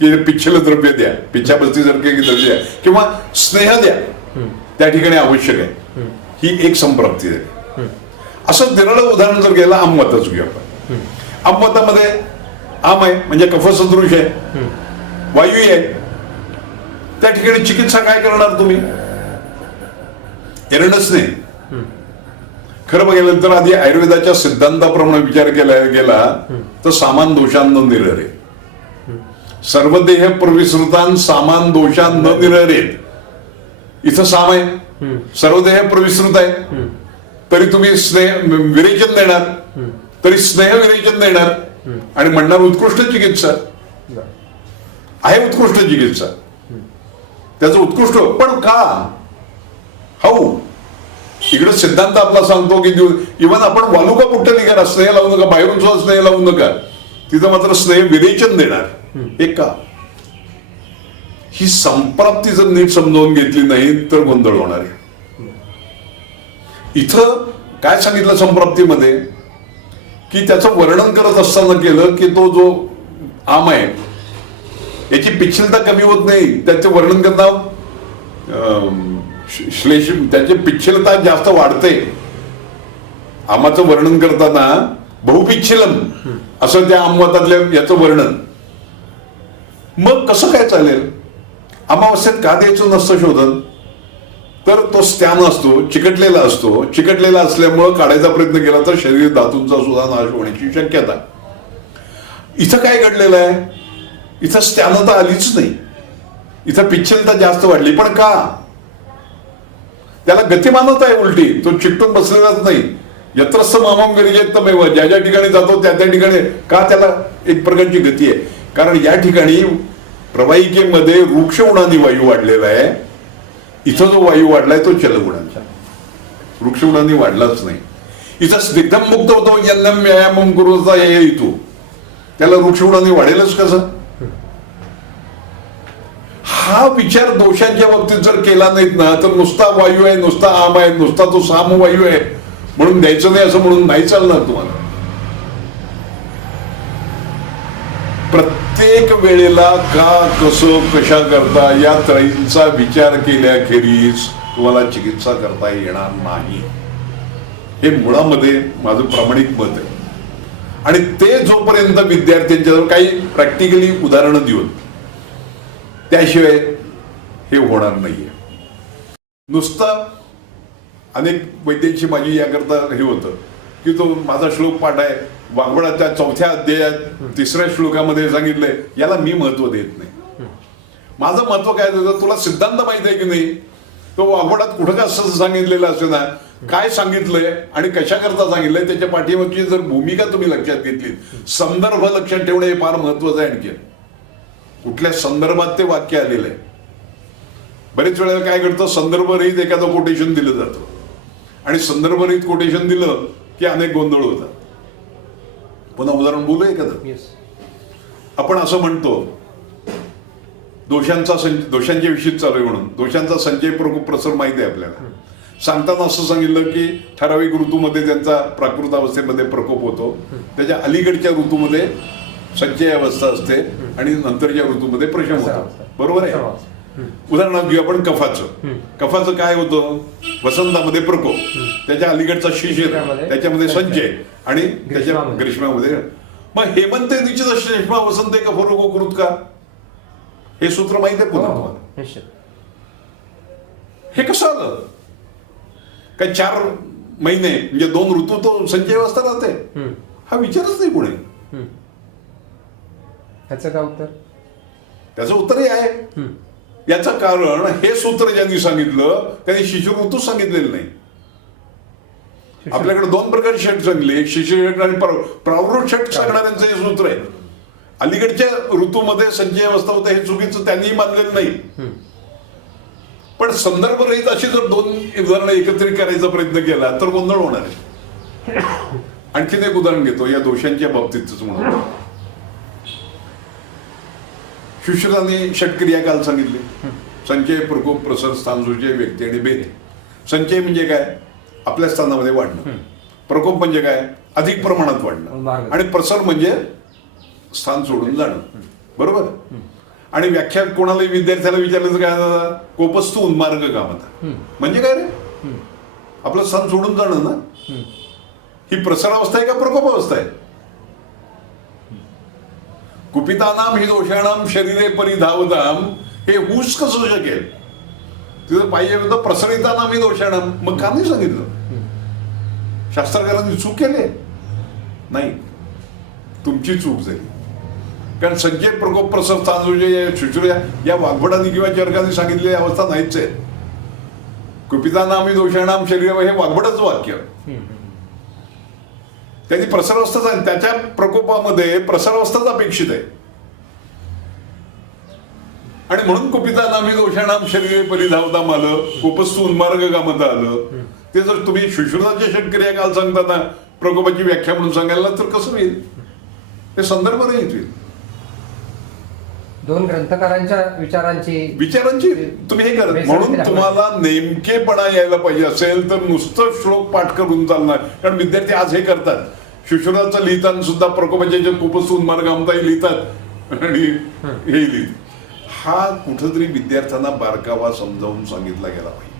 की पिच्छल द्रव्य द्या, पिच्छाबस्ती सारखे द्रव्य द्या किंवा स्नेह द्या. त्या ठिकाणी आवश्यक आहे, ही एक संप्राप्ती आहे. असं निराळं उदाहरण जर गेलं आमवताच घेऊ आपण. आमवतामध्ये आम आहे म्हणजे कफसदृश आहे, वायू आहे. त्या ठिकाणी चिकित्सा काय करणार तुम्ही? एरडच नाही. खरं बघायला तर आधी आयुर्वेदाच्या सिद्धांताप्रमाणे विचार केला गेला तर सामान दोषांन निररे, सर्वदेह प्रविसृतान सामान दोषांन निररेत. इथं साम आहे, सर्वदेह प्रविसृत आहे, तरी तुम्ही स्नेह विरेचन देणार, तरी स्नेह विरेचन देणार आणि म्हणणार उत्कृष्ट चिकित्सा आहे. उत्कृष्ट चिकित्सा त्याचं उत्कृष्ट, पण का? हाऊ इकडे सिद्धांत आपला सांगतो की इव्हन आपण वालुका पुट्ट निघाला, स्नेह लावू नका, बाहेरून सुद्धा स्नेह लावू नका, तिथं मात्र स्नेह विरेचन देणार. हे का? ही संप्राप्ती जर नीट समजावून घेतली नाही तर गोंधळ होणार आहे. इथं काय सांगितलं संप्राप्तीमध्ये की त्याचं वर्णन करत असताना केलं की तो जो आम आहे याची पिच्छलता कमी होत नाही, त्याचे वर्णन करताना श्लेष त्याची पिच्छलता जास्त वाढते. आमाचं वर्णन करताना बहुपिच्छलम असं त्या आमवातातल्या याचं वर्णन. मग कसं काय चालेल? अमावस्येत का द्यायचं नसतं शोधन? तर तो स्त्यान असतो, चिकटलेला असतो, चिकटलेला असल्यामुळं काढायचा प्रयत्न केला तर शरीर धातूंचा सुद्धा नाश होण्याची शक्यता. इथं काय घडलेलं आहे? इथं स्त्यानता आलीच नाही, इथं पिच्छलता जास्त वाढली. पण का? त्याला गतिमानता आहे उलटी, तो चिकटून बसलेलाच नाही. यत्रस्थ मामाम गरिजेत तमेव, ज्या ज्या ठिकाणी जातो त्या त्या ठिकाणी का त्याला एक प्रकारची गती आहे? कारण या ठिकाणी प्रवाहिकेमध्ये वृक्ष उडानी वायू वाढलेला आहे. इथं जो वायू वाढलाय तो चलगुणांचा, वृक्ष उडानी वाढलाच नाही. इथं स्निग्धम मुक्त होतो, यन्नम व्यायामम करूचा हे इथू, त्याला वृक्ष उडानी वाढेलच कसं? हा विचार दोषांच्या बाबतीत जर केला नाहीत ना तर नुसता वायू आहे, नुसता आम आहे, नुसता तो साम वायू आहे म्हणून द्यायचं नाही असं म्हणून नाही चालणार तुम्हाला. प्रत्येक वेळेला का, कसं, कशा करता या त्रयींचा विचार केल्याखेरीज तुम्हाला चिकित्सा करता येणार नाही. हे मुळामध्ये माझं प्रामाणिक मत आहे. आणि ते जोपर्यंत विद्यार्थ्यांच्याजवळ काही प्रॅक्टिकली उदाहरणं देऊन त्याशिवाय हे होणार नाहीये. नुसतं अनेक वैद्यांची माझी याकरता हे होतं की तो माझा श्लोक पाठ आहे, वाघबडाच्या 4थ्या अध्यायात 3ऱ्या श्लोकामध्ये सांगितलंय, याला मी महत्व देत नाही. माझं महत्व काय होतं, तुला सिद्धांत माहित आहे की नाही? तो वाघबडात कुठं कसं सांगितलेलं असे ना, काय सांगितलंय आणि कशा करता सांगितलंय त्याच्या पाठीमागची जर भूमिका तुम्ही लक्षात घेतली, संदर्भ लक्षात ठेवणं हे फार महत्वाचं आहे. आणखी कुठल्या संदर्भात ते वाक्य आलेलं आहे. बरेच वेळेला काय करतं, संदर्भरहित एखादं कोटेशन दिलं जातं आणि संदर्भरहित कोटेशन दिलं की अनेक गोंधळ होतात. पुन्हा उदाहरण बोलू एखादं. आपण असं म्हणतो दोषांच्या विषयी चालू आहे म्हणून, दोषांचा संचय प्रसर माहिती आहे आपल्याला. सांगताना असं सांगितलं की ठराविक ऋतूमध्ये त्यांचा प्राकृत अवस्थेमध्ये प्रकोप होतो, त्याच्या अलीकडच्या ऋतूमध्ये संचय अवस्था असते आणि नंतरच्या ऋतूमध्ये प्रशम होतो. बरोबर आहे. उदाहरणार्थ घेऊ आपण कफाचं काय होतं, वसंतामध्ये प्रकोप, त्याच्या अलीकडचा शिशिर, त्याच्यामध्ये संचय आणि त्याच्या ग्रीष्मामध्ये. मग हेमंत ऋतूचा श्लेष्मा वसंत कफरोगो कृत का, हे सूत्र माहिती आहे पुन्हा तुम्हाला? हे कसं आलं? काय 4 महिने म्हणजे 2 ऋतू तो संचय अवस्था राहते? हा विचारच नाही पुढे. त्याचं काय उत्तर? त्याचं उत्तर हे आहे, याचं कारण हे सूत्र ज्यांनी सांगितलं त्यांनी शिशिर ऋतू सांगितलेलं नाही. आपल्याकडे 2 प्रकारचे षट सांगले, शिशिर षट आणि प्रावृत षट सांगणाऱ्यांचं हे सूत्र आहे. अलीकडच्या ऋतूमध्ये संचय अवस्था होते हे चुकीचं त्यांनीही मानलेलं नाही. पण संदर्भ रहित अशी जर 2 उदाहरणं एकत्रित करायचा प्रयत्न केला तर गोंधळ होणार आहे. आणखीन एक उदाहरण घेतो या दोषांच्या बाबतीतच म्हणून. शुश्रुतांनी षटक्रिया काल सांगितली, संचय, प्रकोप, प्रसर, स्थानसूचय, व्यक्ती आणि भेद. संचय म्हणजे काय? आपल्या स्थानामध्ये वाढणं. प्रकोप म्हणजे काय? अधिक प्रमाणात वाढणं. आणि प्रसर म्हणजे स्थान सोडून जाणं. बरोबर. आणि व्याख्या कोणालाही विद्यार्थ्याला विचारलं तर काय झालं, कोपस्तू उन्मार्ग कामता. म्हणजे काय रे, आपलं सण सोडून जाणं ना. ही प्रसारावस्था आहे का प्रकोपावस्था आहे? कुपितानाम हि दोषाणाम शरीरे परिधावताम, हे होऊच कसं शकेल? तिथं पाहिजे होतं प्रसरितानाम हि दोषाणाम. मग का नाही सांगितलं? शास्त्रकारांनी चूक केली नाही, तुमची चूक झाली. कारण संजय प्रकोप प्रसर चांदोजे या वाग्भटांनी किंवा चरकांनी सांगितलेली अवस्था नाहीच आहे. कुपितानाम हि दोषाणाम शरीर हे वाग्भटच वाक्य. त्यांनी प्रसारावस्थाच आहे, त्याच्या प्रकोपामध्ये प्रसारावस्थाच अपेक्षित आहे. आणि म्हणून कुपितानाम हि दोषाणाम शरीरे परिधावताम आलं, कोपस्तू उन्मार्ग कामता आलं. ते जर तुम्ही शुश्रुताच्या षटक्रिया काल सांगता ना प्रकोपाची व्याख्या म्हणून सांगायला, तर कसं होईल? ते संदर्भ नाही येतील. दोन ग्रंथकारांच्या विचारांची तुम्ही हे करा. म्हणून तुम्हाला नेमकेपणा यायला पाहिजे असेल तर नुसतं श्लोक पाठ करून चालणार. कारण विद्यार्थी आज हे करतात, शुश्रुताचं लिहिताना सुद्धा प्रकोपाच्या कोपस्तू उन्मार्ग कामताही लिहितात आणि हे लिहितात. हा कुठंतरी विद्यार्थ्यांना बारकावा समजावून सांगितला गेला पाहिजे.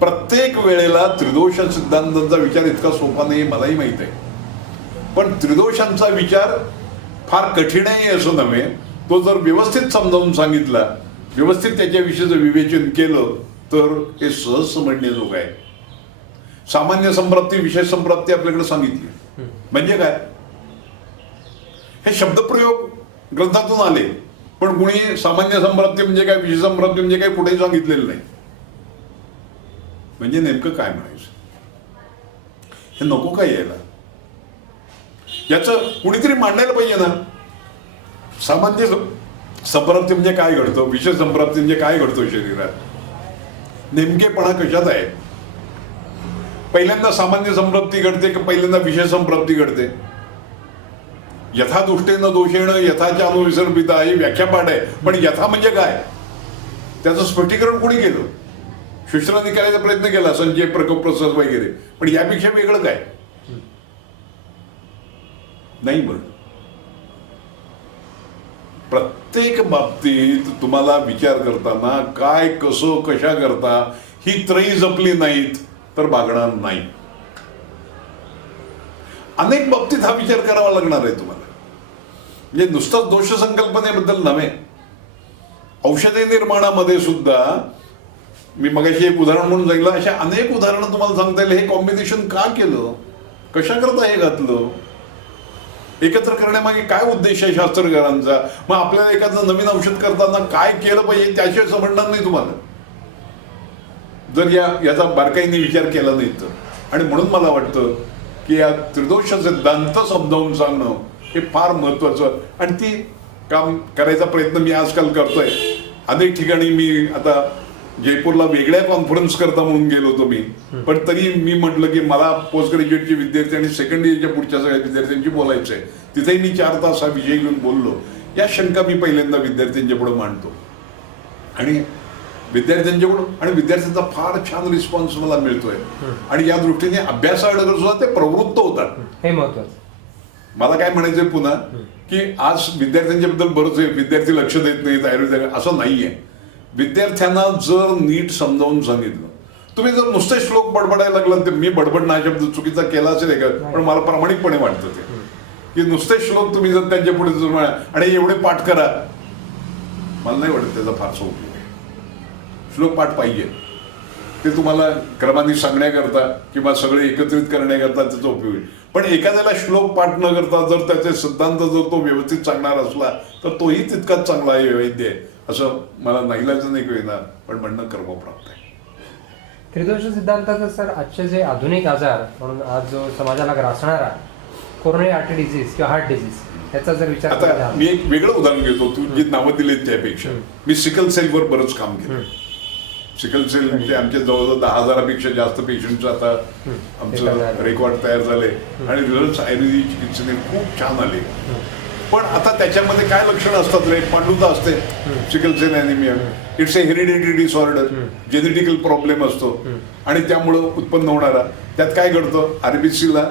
प्रत्येक वेळेला त्रिदोष सिद्धांतांचा विचार इतका सोपा नाही मलाही माहित आहे. पण त्रिदोषांचा विचार फार कठीण आहे असं नव्हे. तो जर व्यवस्थित समजावून सांगितला, व्यवस्थित त्याच्याविषयीचं विवेचन केलं तर हे सहज समजण्याजोग आहे. सामान्य संप्राप्ती विशेष संप्राप्ती आपल्याकडे सांगितली म्हणजे काय? हे शब्दप्रयोग ग्रंथातून आले, पण कुणी सामान्य संप्राप्ती म्हणजे काय, विशेष संप्राप्ती म्हणजे काय कुठेही सांगितलेलं नाही. म्हणजे नेमकं काय म्हणायचं? हे नको काय यायला? याचं कुणीतरी मांडायला पाहिजे ना. सामान्य संप्राप्ती म्हणजे काय घडतं, विशेष संप्राप्ती म्हणजे काय घडतं शरीरात, नेमकेपणा कशात आहे? पहिल्यांदा सामान्य संप्राप्ती घडते की पहिल्यांदा विशेष संप्राप्ती घडते? यथा दुष्टेन दोषेण यथाच्या अनुविसर्पिता ही व्याख्या पाठ आहे, पण यथा म्हणजे काय त्याचं स्पष्टीकरण कोणी केलं? शुश्रांनी करायचा प्रयत्न केला, संजय प्रकोप प्रसाद वगैरे. पण यापेक्षा वेगळं काय नाही. बरं, प्रत्येक बाबतीत तुम्हाला विचार करताना काय कसं कशा करता ही त्रयी जपली नाहीत तर भागणार नाही. अनेक बाबतीत हा विचार करावा लागणार आहे तुम्हाला. म्हणजे नुसतं दोष संकल्पनेबद्दल नव्हे, औषधे निर्माणामध्ये सुद्धा मी मगाशी एक उदाहरण म्हणून सांगितलं, अशा अनेक उदाहरणं तुम्हाला सांगता येईल. हे कॉम्बिनेशन का केलं, कशा करता हे घातलं, एकत्र करण्यामागे काय उद्देश आहे शास्त्रकारांचा? मग आपल्याला एखादं नवीन औषध करताना काय केलं पाहिजे त्याशिवाय समजणार नाही तुम्हाला जर याचा बारकाईने विचार केला नाही तर. आणि म्हणून मला वाटतं की या त्रिदोष सिद्धांत समजावून सांगणं हे फार महत्वाचं. आणि ती काम करायचा प्रयत्न मी आजकाल करतोय. अनेक ठिकाणी मी आता जयपूरला वेगळ्या कॉन्फरन्स करता म्हणून गेलो होतो मी, पण तरी मी म्हटलं की मला पोस्ट ग्रॅज्युएटचे विद्यार्थी आणि सेकंड इयरच्या पुढच्या सगळ्या विद्यार्थ्यांशी बोलायचं आहे. तिथेही मी 4 तास हा विषय घेऊन बोललो. या शंका मी पहिल्यांदा विद्यार्थ्यांच्या पुढे मांडतो आणि विद्यार्थ्यांचा फार छान रिस्पॉन्स मला मिळतोय. आणि या दृष्टीने अभ्यासाकडे सुद्धा ते प्रवृत्त होतात. हे महत्वाचं. मला काय म्हणायचंय पुन्हा की आज विद्यार्थ्यांच्या बद्दल बरंच विद्यार्थी लक्ष देत नाहीत आयुर्वेद, असं नाहीये. विद्यार्थ्यांना जर नीट समजावून सांगितलं, तुम्ही जर नुसते श्लोक बडबडायला लागला, ते मी बडबड हा शब्द चुकीचा केला असेल का, पण मला प्रामाणिकपणे वाटतं ते की नुसते श्लोक तुम्ही जर त्यांच्या पुढे आणि एवढे पाठ करा, मला नाही वाटत त्याचा फारसा उपयोग आहे. श्लोक पाठ पाहिजे, ते तुम्हाला क्रमाने सांगण्याकरता किंवा सगळे एकत्रित करण्याकरता त्याचा उपयोग आहे. पण एखाद्याला श्लोक पाठ न करता जर त्याचे सिद्धांत जर तो व्यवस्थित सांगणार असला तर तोही तितकाच चांगला आहे, वैद्य आहे, असं मला नाईलाजाने नाही कळणार, पण म्हणणं कर्मप्राप्त आहे. त्रिदोष सिद्धांताचं सर आजचे जे आधुनिक आजार म्हणून आज जो समाजाला ग्रासणारा कोरोनरी आर्टरी डिझीज किंवा हार्ट डिझीज याचा जर विचार आता मी एक वेगळं उदाहरण घेतो. तू जी नावं दिलीत त्यापेक्षा मी सिकल सेलवर बरंच काम केलं. सिकल सेल म्हणजे आमच्या जवळजवळ 10,000पेक्षा जास्त पेशंटचं आता आमचं रेकॉर्ड तयार झाले आणि रिझल्ट आयुर्वेदिक चिकित्सेने खूप छान आले. पण आता त्याच्यामध्ये काय लक्षणं असतात रे? पांडुता असते, sickle cell anaemia, it's a hereditary disorder, genetical problem असतो आणि त्यामुळं उत्पन्न होणारा. त्यात काय घडतं, आरबीसीला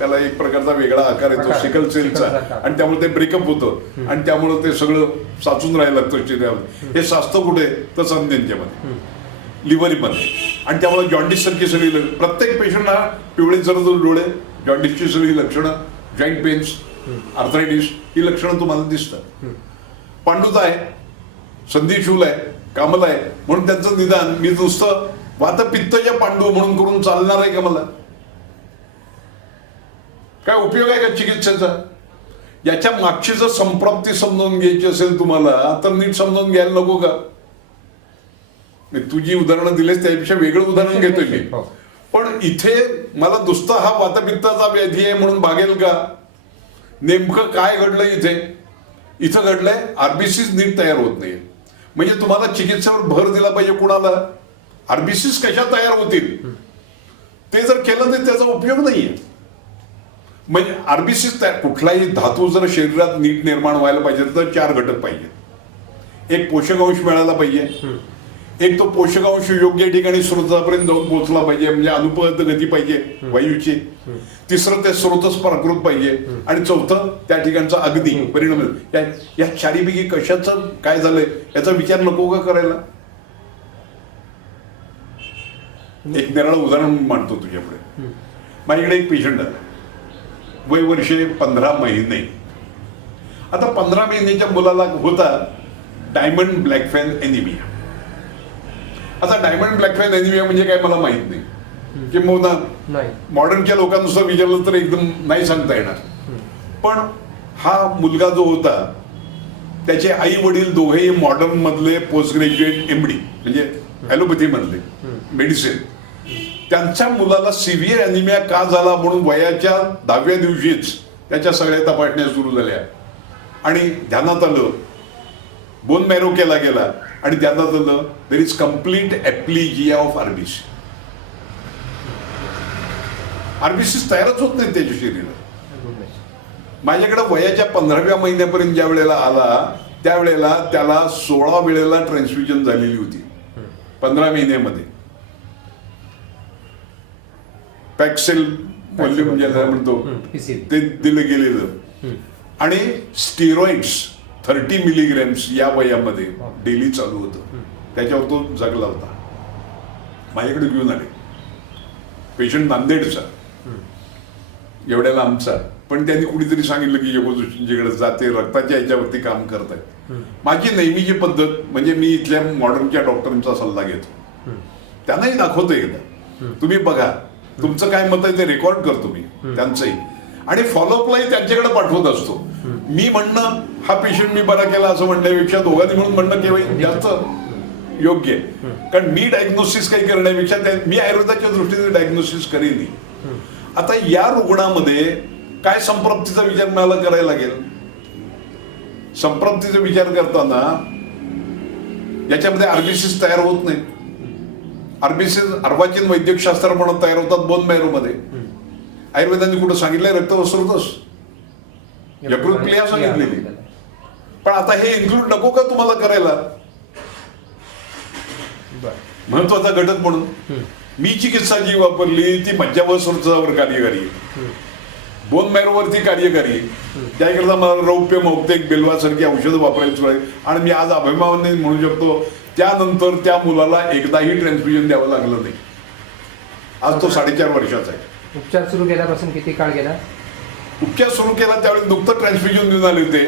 त्याला एक प्रकारचा वेगळा आकार येतो सिकल सेलचा, आणि त्यामुळे ते ब्रेकअप होतं आणि त्यामुळे ते सगळं साचून राहायला लागतं शरीरामध्ये. हे साचतं कुठे तर संध्यांच्यामध्ये, लिव्हरीमध्ये, आणि त्यामुळे जॉन्डिस सारखी सगळी प्रत्येक पेशंट हा पिवळे जर डोळे, जॉन्डिसची सगळी लक्षणं, जॉईंट पेन्स, आर्थरायटिस ही लक्षणं तुम्हाला दिसतात. पांडुता आहे, संधिशूल आहे, कामला आहे, म्हणून त्यांचं निदान मी नुसतं वातपित्तच्या पांडू म्हणून करून चालणार आहे का? मला काय उपयोग आहे का चिकित्सेचा? याच्या मागची जर संप्राप्ती समजावून घ्यायची असेल तुम्हाला तर नीट समजावून घ्यायला नको का? तू जी उदाहरणं दिलीस त्यापेक्षा वेगळं उदाहरण घेतोय मी. पण इथे मला नुसतं हा वातपित्ताचा व्याधी आहे म्हणून भागेल का? नेमकं काय घडलं इथे? इथं घडलंय आरबीसीस नीट तयार होत नाही. म्हणजे तुम्हाला चिकित्सेवर भर दिला पाहिजे. कुणाला? आरबीसीस कशा तयार होतील ते जर केलं तर त्याचा उपयोग नाहीये. म्हणजे आरबीसीस तयार, कुठलाही धातू जर शरीरात नीट निर्माण व्हायला पाहिजे तर 4 घटक पाहिजे. एक पोषकांश मिळाला पाहिजे, एक तो पोषकांश योग्य ठिकाणी स्रोतापर्यंत जाऊन पोहोचला पाहिजे, म्हणजे अनुपद गती पाहिजे वायूची. तिसरं ते स्रोतच प्राकृत पाहिजे, आणि चौथं त्या ठिकाणचा अगदी परिणाम. या चारीपैकी कशाचं काय झालंय याचा विचार नको का करायला? एक निराळं उदाहरण मांडतो तुझ्यापुढे. माझ्याकडे एक पेशंट आला, वय वर्षे 15 महिने. आता 15 महिन्याच्या मुलाला होता डायमंड ब्लॅकफॅन एनिमिया. आता डायमंड ब्लॅकफॅन एनिमिया म्हणजे काय मला माहित नाही, किंवा मॉडर्नच्या लोकांनुसार विचारलं तर एकदम नाही सांगता येणार. पण हा मुलगा जो होता त्याचे आई वडील दोघेही मॉडर्न मधले पोस्ट ग्रॅज्युएट MD, म्हणजे ॲलोपॅथी मधले मेडिसिन. त्यांच्या मुलाला सिव्हिअर अॅनिमिया का झाला म्हणून वयाच्या 10व्या दिवशीच त्याच्या सगळ्या तपासण्या सुरू झाल्या, आणि ध्यानात आलं, बोन मॅरो केला गेला, आणि ध्यानात आलं there is complete aplasia of RBC. RBC तयारच होत नाही त्याच्या शरीरात. माझ्याकडे वयाच्या 15व्या महिन्यापर्यंत ज्या वेळेला आला त्यावेळेला त्याला 16 वेळेला ट्रान्सफ्युजन झालेली होती 15 महिन्यामध्ये. पॅक्सेल व्हॉल्यूम ज्याला म्हणतो ते दिलं गेलेलं, आणि स्टिरॉइड्स 30 मिलीग्रॅम्स या वयामध्ये डेली चालू होतं. त्याच्यावर तो जगला होता. माझ्याकडे घेऊन आले पेशंट, नांदेडचा, एवढ्याला आमचा. पण त्यांनी कुणीतरी सांगितलं की योगो जोशींच्याकडे जाते, रक्ताच्या ह्याच्यावरती काम करतायत. माझी नेहमीची पद्धत म्हणजे मी इथल्या मॉडर्नच्या डॉक्टरांचा सल्ला घेतो, त्यांनाही दाखवतो एकदा, तुम्ही बघा तुमचं काय मत आहे ते रेकॉर्ड करतो मी त्यांचंही, आणि फॉलोअपलाही त्यांच्याकडे पाठवत असतो. मी म्हणणं हा पेशंट मी बरा केला असं म्हणण्यापेक्षा दोघांनी म्हणून म्हणणं केव्हा जास्त योग्य आहे. कारण मी डायग्नोसिस काही करण्यापेक्षा मी आयुर्वेदाच्या दृष्टीने डायग्नोसिस करेन. आता या रुग्णामध्ये काय संप्राप्तीचा विचार मला करायला लागेल? संप्राप्तीचा विचार करताना याच्यामध्ये आरबीसीस तयार होत नाही. आरबीसीस अर्वाचीन वैद्यकशास्त्र म्हणून तयार होतात बोन मॅरो मध्ये. आयुर्वेदाने कुठं सांगितलंय रक्त वस्रोतच, यकृत क्रिया सांगितलेली. पण आता हे इन्क्लूड नको का तुम्हाला करायला? महत्वाचा घटक म्हणून मी चिकित्सा जी वापरली ती मज्जावस्रोतावर कार्यकारी, बोन मॅरोवरती कार्यकारी. त्याकरता मला रौप्य, मौक्तिक, बेलवासारखी औषधं वापरायची आहे. आणि मी आज अभिमानाने म्हणू शकतो त्यानंतर त्या मुलाला एकदाही ट्रान्सफ्युजन द्यावं लागलं नाही. आज तो 4.5 वर्षाचा आहे. उपचार सुरू केल्यापासून किती काळ गेला? उपचार सुरू केला त्यावेळी नुकतं ट्रान्सफ्युजन देऊन आले होते.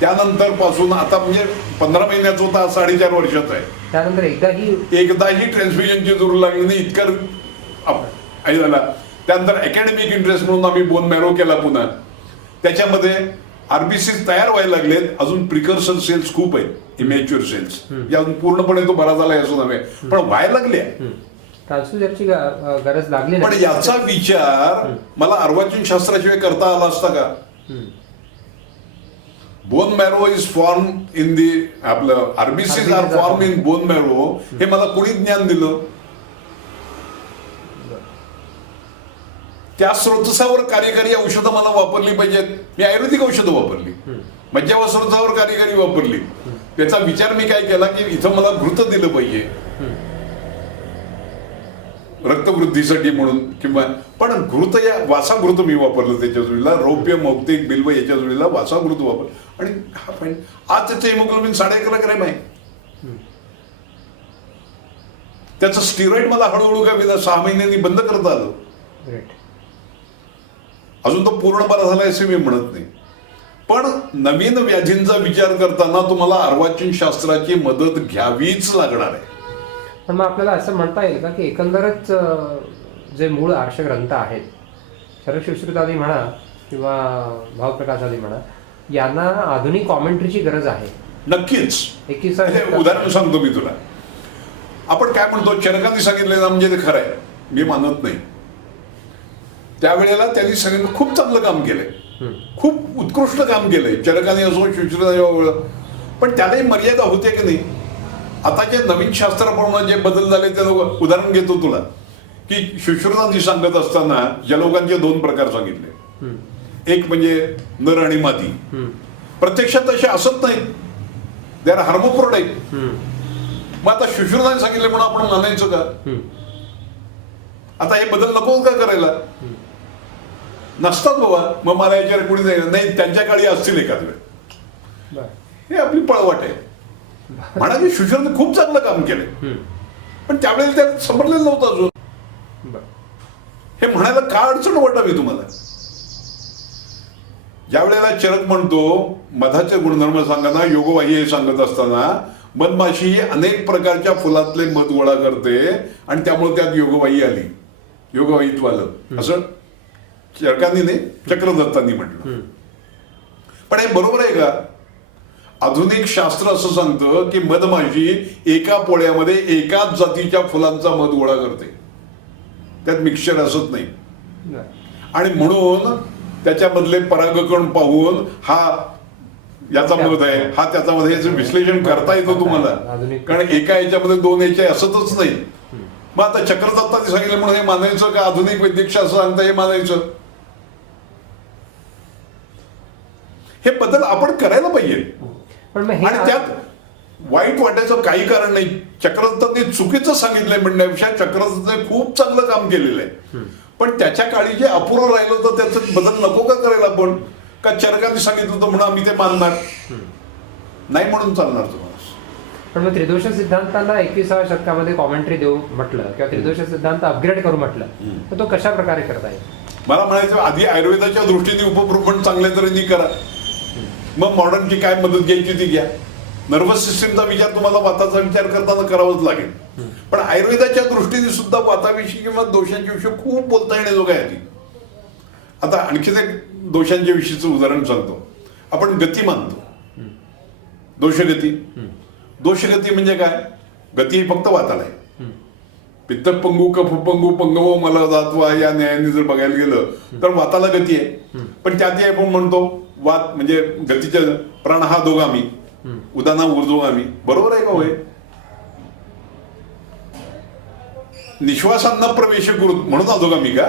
त्यानंतर पासून आता म्हणजे 15 महिन्याचा होता, 4.5 वर्षाचा आहे. त्यानंतर एकदाही ट्रान्सफ्युजनची जरूर लागली नाही, इतकं झाला. त्यानंतर अकॅडमिक इंटरेस्ट म्हणून आम्ही बोन मॅरो केला पुन्हा. त्याच्यामध्ये आरबीसी तयार व्हायला लागलेत. अजून प्रिकर्सन सेल्स खूप आहेत, इमॅच्युअर सेल्स, या अजून पूर्णपणे तो बरा झालाय असं नव्हे, पण व्हायला लागल्या. ट्रान्सफ्युजनची गरज लागली पण याचा विचार मला अर्वाचीन शास्त्राशिवाय करता आला असता का? Bone marrow is form in the, आपलं RBCs are form in bone marrow, हे मला कोणी ज्ञान दिलं? त्या स्रोतसावर कार्यकारी औषधं मला वापरली पाहिजेत. मी आयुर्वेदिक औषधं वापरली, मज्जावस्रोतावर कार्यकारी वापरली. त्याचा विचार मी काय केला की इथं मला घृत दिलं पाहिजे. रक्तवृद्धीसाठी म्हणून किंवा पण घृत या वासाघृत मी वापरलं त्याच्या जोडीला, रौप्य मौक्तिक बिल्व याच्या जोडीला वासाघृत वापर आणि हा फाईन. आज त्याचं हिमोग्लोबिन 1.5 ग्रॅम आहे. त्याचं स्टिरॉइड मला हळूहळू काय विना 6 महिन्यांनी बंद करता आलं. अजून तो पूर्ण बरा झालाय असं मी म्हणत नाही, पण नवीन व्याधींचा विचार करताना तुम्हाला अर्वाचीन शास्त्राची मदत घ्यावीच लागणार आहे. पण मग आपल्याला असं म्हणता येईल का की एकंदरच जे मूळ आर्ष ग्रंथ आहेत, शरदशिवश्रुतादी म्हणा किंवा भावप्रकाशादी म्हणा, यांना आधुनिक कॉमेंट्रीची गरज आहे? नक्कीच. 21 उदाहरण सांगतो मी तुला. आपण काय म्हणतो, चरकांनी सांगितलेलं म्हणजे ते खरं आहे, मी मानत नाही. त्यावेळेला त्यांनी सांगितलं खूप चांगलं काम केलंय, खूप उत्कृष्ट काम केलंय चरकाने असो शिवश्रुतादी, पण त्यालाही मर्यादा होते की नाही. आताच्या नवीन शास्त्राप्रमाणे जे बदल झाले ते उदाहरण घेतो तुला, की शिवश्रुतादी सांगत असताना जलोकांचे 2 प्रकार सांगितले. एक म्हणजे नर आणि मादी. प्रत्यक्षात तसे असत नाहीत, दे आर हार्मोप्रोडाक्ट. मग आता शिवश्रुतांनी सांगितले म्हणून आपण मानायचं का? आता हे बदल नको का करायला? नसतात बाबा, मग मला याच्यावर कुणी नाही, त्यांच्या काळी असतील एखाद वेळ. हे आपली पळवाट आहे. म्हणा की शिवश्रुतांनी खूप चांगलं काम केलंय, पण त्यावेळेला त्यात समजलेलं नव्हतं अजून. हे म्हणायला का अडचण वाटावी तुम्हाला? ज्या वेळेला चरक म्हणतो मधाचे गुणधर्म सांगताना योगवाही हे सांगत असताना, मधमाशी ही अनेक प्रकारच्या फुलातले मध गोळा करते आणि त्यामुळे त्यात योगवाही आली, योगवाहीत्व आलं असं चरकांनी नाही, चक्रदत्तांनी म्हटलं. पण हे बरोबर आहे का? आधुनिक शास्त्र असं सांगतं की मधमाशी एका पोळ्यामध्ये एकाच जातीच्या फुलांचा मध गोळा करते, त्यात मिक्सचर असत नाही. आणि म्हणून त्याच्यामधले परागकण पाहून हा याचा मध आहे, हा त्याचा मध, याचं विश्लेषण करता येतं तुम्हाला, कारण एका याच्यामध्ये 2 याचे असतच नाही. मग आता चक्रदत्तांनी सांगितलं म्हणून हे मानायचं का? आधुनिक वैद्यकशास्त्र सांगता हे मानायचं? हे बदल आपण करायला पाहिजे. आणि त्यात वाईट वाटायचं काही कारण नाही. चक्रदत्तांनी चुकीचं सांगितलंय म्हणण्यापेक्षा चक्रदत्तांनी खूप चांगलं काम केलेलं आहे, पण त्याच्या काळी जे अपुरं राहिलं होतं त्याचं बदल नको का करायला आपण? का चरकांनी सांगितलं होतं म्हणून आम्ही ते मानणार नाही म्हणून चालणार तुम्हाला? पण मग त्रिदोष सिद्धांताला 21व्या शतकामध्ये कॉमेंट्री देऊ म्हटलं किंवा त्रिदोष सिद्धांत अपग्रेड करू म्हटलं तर तो कशा प्रकारे करता येईल? मला म्हणायचं आधी आयुर्वेदाच्या दृष्टीने उपब्रह्मण चांगल्या तऱ्हेने करा, मग मॉडर्नची काय मदत घ्यायची ती घ्या. नर्वस सिस्टीमचा विचार तुम्हाला वाताचा विचार करताना करावाच लागेल, पण आयुर्वेदाच्या दृष्टीने सुद्धा वाताविषयी किंवा दोषांच्या विषयी खूप बोलता येण्याजोग आहे आधी. आता आणखीच एक दोषांच्या विषयीचं उदाहरण सांगतो. आपण गती मानतो, दोषगती. दोषगती म्हणजे काय? गती ही फक्त वाताला आहे. पित्तपंगू, कफपंगू, पंगव मला दात्वा या न्यायाने जर बघायला गेलं तर वाताला गती आहे, पण त्यातही आपण म्हणतो वात म्हणजे गतीच्या प्राण हा दोगामी, उदाना ऊर्ध्वगामी. बरोबर आहे का? होय. निश्वासांना प्रवेश करू म्हणून अधोगामी का?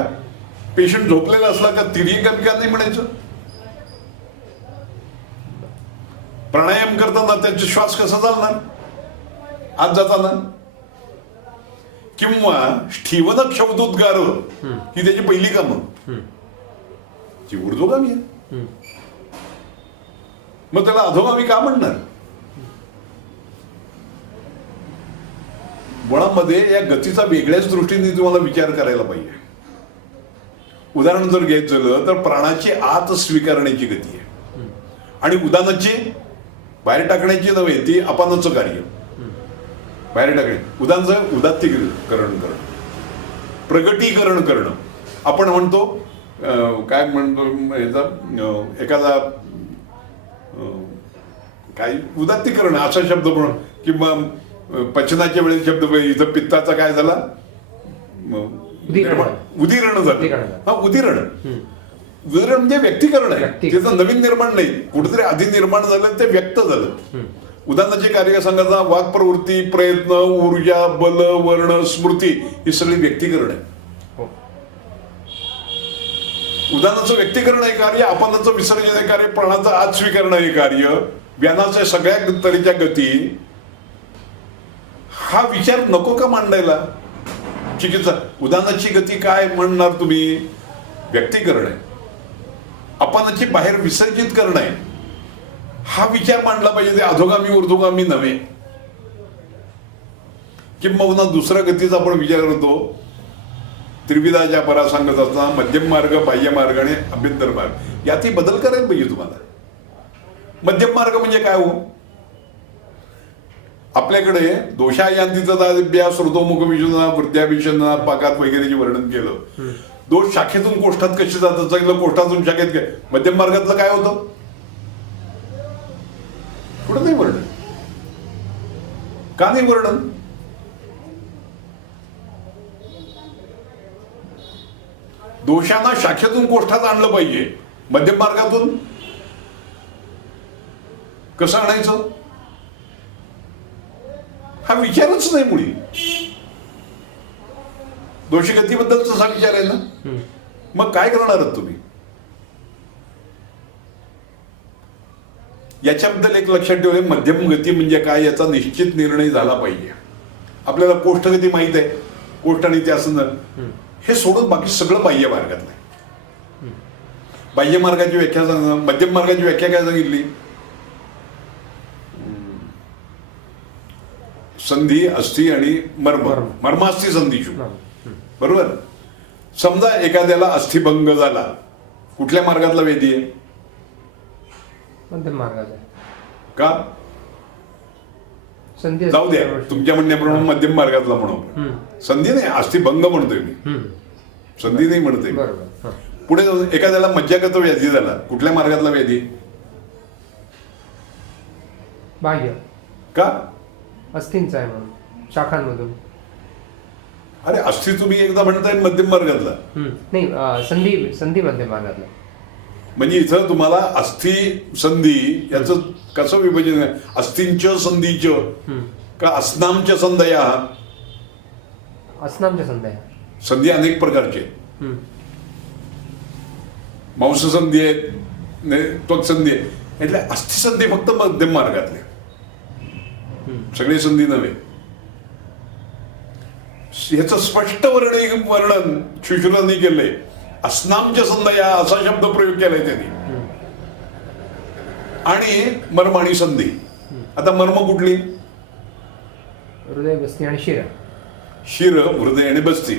पेशंट झोपलेला असला का तिर्यगामी का नाही म्हणायचं? प्राणायाम करताना त्याचे श्वास कसा चालणार आत जाताना? किंवा स्टीवन क्षवदोद्गार ही त्याची पहिली कामं, ती ऊर्ध्वगामी आहे. मग त्याला अधोगामी का म्हणणार? मुळामध्ये या गतीचा वेगळ्याच दृष्टीने तुम्हाला विचार करायला पाहिजे. उदाहरण जर घ्यायचं झालं तर प्राणाची आत स्वीकारण्याची गती आहे आणि उदानाची बाहेर टाकण्याची नव्हे, ती अपानाचं कार्य बाहेर टाकणे. उदानाचं उदात्तीकरण करणं, प्रगटीकरण करणं. आपण म्हणतो काय म्हणतो याचा एखादा काय उदात्तीकरण असा शब्द म्हणून, किंवा पचनाच्या वेळेस शब्द इथं पित्ताचा काय झाला उदीरण झालं. हा उदीरण, उदीरण म्हणजे व्यक्तीकरण आहे, त्याचं नवीन निर्माण नाही, कुठेतरी आधी निर्माण झालं ते व्यक्त झालं. उदाहरणाचे कार्य सांगायचा वाक प्रवृत्ती, प्रयत्न, ऊर्जा, बल, वर्ण, स्मृती ही सगळी व्यक्तीकरण आहे. उदाहरणाचं व्यक्तीकरण हे कार्य, अपनाचं विसर्जन हे कार्य, प्राणाचं आत स्वीकरण हे कार्य, व्यानाच्या सगळ्या तऱ्हेच्या गती. हा विचार नको का मांडायला? चिकित्सा उदाहरणाची गती काय म्हणणार तुम्ही? व्यक्तीकरण आहे, अपनाची बाहेर विसर्जित करणं आहे. हा विचार मांडला पाहिजे, ते अधोगामी ऊर्ध्वगामी नव्हे. किंबहुना दुसऱ्या गतीचा आपण विचार करतो, त्रिविधाच्या परा सांगत असताना मध्यम मार्ग, बाह्य मार्ग आणि अभ्यंतर मार्ग यातही बदल करायला पाहिजे तुम्हाला. मध्यम मार्ग म्हणजे काय हो? आपल्याकडे दोषायांतितदाभ्या श्रुतोमुख विशोधना वृद्ध्याभिषेधना पाकात वगैरेचे वर्णन केलं. दोष शाखेतून कोष्ठात कसे जातात सांगितलं, कोष्ठातून शाखेत काय. मध्यम मार्गातलं काय होतं? कुठं नाही वर्णन. का नाही वर्णन? दोषांना शाखेतून कोष्ठात आणलं पाहिजे, मध्यम मार्गातून कसं आणायचं हा विचारच नाही मुळी. दोषी गतीबद्दलच असा विचार आहे ना, मग काय करणार आहात तुम्ही? याच्याबद्दल एक लक्षात ठेवले, मध्यम गती म्हणजे काय याचा निश्चित निर्णय झाला पाहिजे. आपल्याला कोष्ठगती माहित आहे, कोष्ठ आणि त्या संदर्भ हे सोडून बाकी सगळं बाह्य मार्गातलं आहे. बाह्य मार्गाची व्याख्या सांग, मध्यम मार्गाची व्याख्या काय सांगितली? संधी, अस्थि आणि मर्म. मर्मास्थी संधीशू, बरोबर. समजा एखाद्याला अस्थिभंग झाला, कुठल्या मार्गातला व्याधी आहे? मध्यम मार्गाचा. का? संधी जाऊ द्या, तुमच्या म्हणण्याप्रमाणे मध्यम मार्गातला म्हणून. संधी नाही, अस्थिभंग म्हणतोय मी, संधी नाही म्हणतोय. बरोबर. पुढे जाऊन एखाद्याला मज्जागत व्याधी झाला, कुठल्या मार्गातला व्याधी? बाह्य. का? अस्थींचा आहे म्हणून, शाखांमधून. अरे अस्थि तुम्ही एकदा म्हणताय मध्यम मार्गातला. नाही, संधी संधी मध्यम मार्गातला. म्हणजे इथं तुम्हाला अस्थि संधी याचं कसं विभाजन आहे? अस्थींच संधीच का अस्नामच्या संधया? अस्नामच्या संध्या. संधी अनेक प्रकारचे, मांससंधी आहेत, त्वक संधी आहे. એટલે अस्थिसंधी फक्त मध्यम मार्गातले, सगळे संधी नव्हे. ह्याचं स्पष्ट वर्णन शुश्रुतांनी केलंय. अस्नामच्या संधया असा शब्द प्रयोग केलाय त्यांनी. आणि मर्म आणि संधी. आता मर्म कुठली? हृदय, बस्ती आणि शिर. शिर, हृदय आणि बस्ती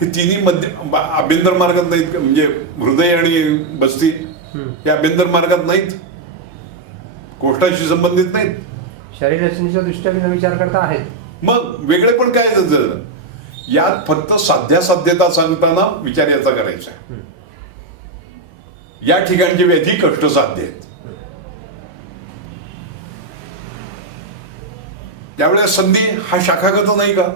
हे तिन्ही मध्य आभ्यंतर मार्गात नाहीत. म्हणजे हृदय आणि बस्ती हे आभ्यंतर मार्गात नाहीत, कोष्ठाशी संबंधित नाहीत. शरीर रचनेच्या दृष्ट्या विचार करता आहेत. मग वेगळे पण काय झालं यात? फक्त साध्यासाध्यता सांगताना विचार याचा करायचा. या ठिकाणचे व्याधी कष्टसाध्य आहेत. त्यावेळेस संधी हा शाखागत नाही का?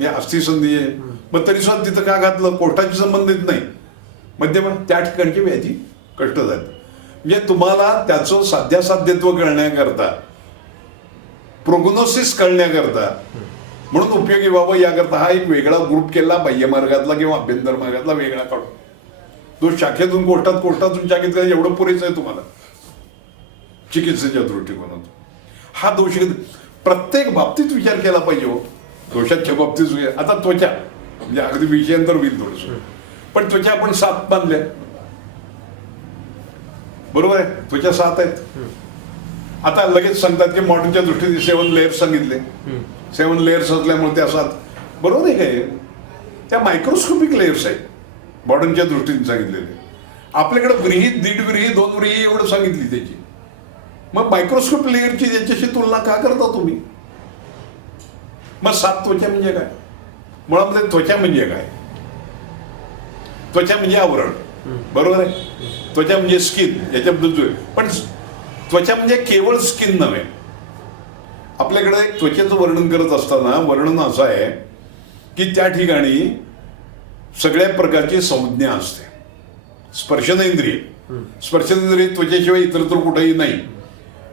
या अस्थि संधी आहे, मग तरी सुद्धा तिथं का घातलं? कोष्ठाशी संबंधित नाही. मध्यम त्या ठिकाणचे व्याधी कष्टसाध्य. म्हणजे तुम्हाला त्याचं साध्यासाध्यत्व कळण्याकरता, प्रोग्नोसिस कळण्याकरता, म्हणून उपयोगी व्हावं याकरता हा एक वेगळा ग्रुप केला, बाह्य मार्गातला किंवा अभ्यंतर मार्गातला वेगळा काढून. तो शाखेतून कोष्ठात, कोष्ठातून शाखेत काय एवढं पुरेसं आहे तुम्हाला चिकित्सेच्या दृष्टिकोनातून. हा दोष प्रत्येक बाबतीत विचार केला पाहिजे हो. दोषाच्या बाबतीत आता त्वचा म्हणजे अगदी विषयांतर होईल थोडस, पण त्वचा आपण 7 बांधल्या, बरोबर आहे? त्वचा 7 आहेत. आता लगेच सांगतात की मॉडर्नच्या दृष्टीने 7 लेयर्स सांगितले. 7 लेयर्स असल्यामुळे त्या 7, बरोबर आहे काय? त्या मायक्रोस्कोपिक लेयर्स आहेत मॉडर्नच्या दृष्टीने सांगितलेले. आपल्याकडे व्रीही, 1.5 व्रीही, 2 व्रीही एवढं सांगितली त्याची. मग मायक्रोस्कोप लेयरची त्याच्याशी तुलना का करता तुम्ही? मग 7 त्वचा म्हणजे काय? मुळामध्ये त्वचा म्हणजे काय? त्वचा म्हणजे आवरण, बरोबर आहे? त्वचा म्हणजे स्किन, याच्याबद्दल. पण त्वचा म्हणजे केवळ स्किन नव्हे. आपल्याकडे त्वचेचं वर्णन करत असताना वर्णन असं आहे की त्या ठिकाणी सगळ्या प्रकारची संज्ञा असते. स्पर्शनेंद्रिय, स्पर्शनेंद्रिय त्वचेशिवाय इतरत्र कुठेही नाही.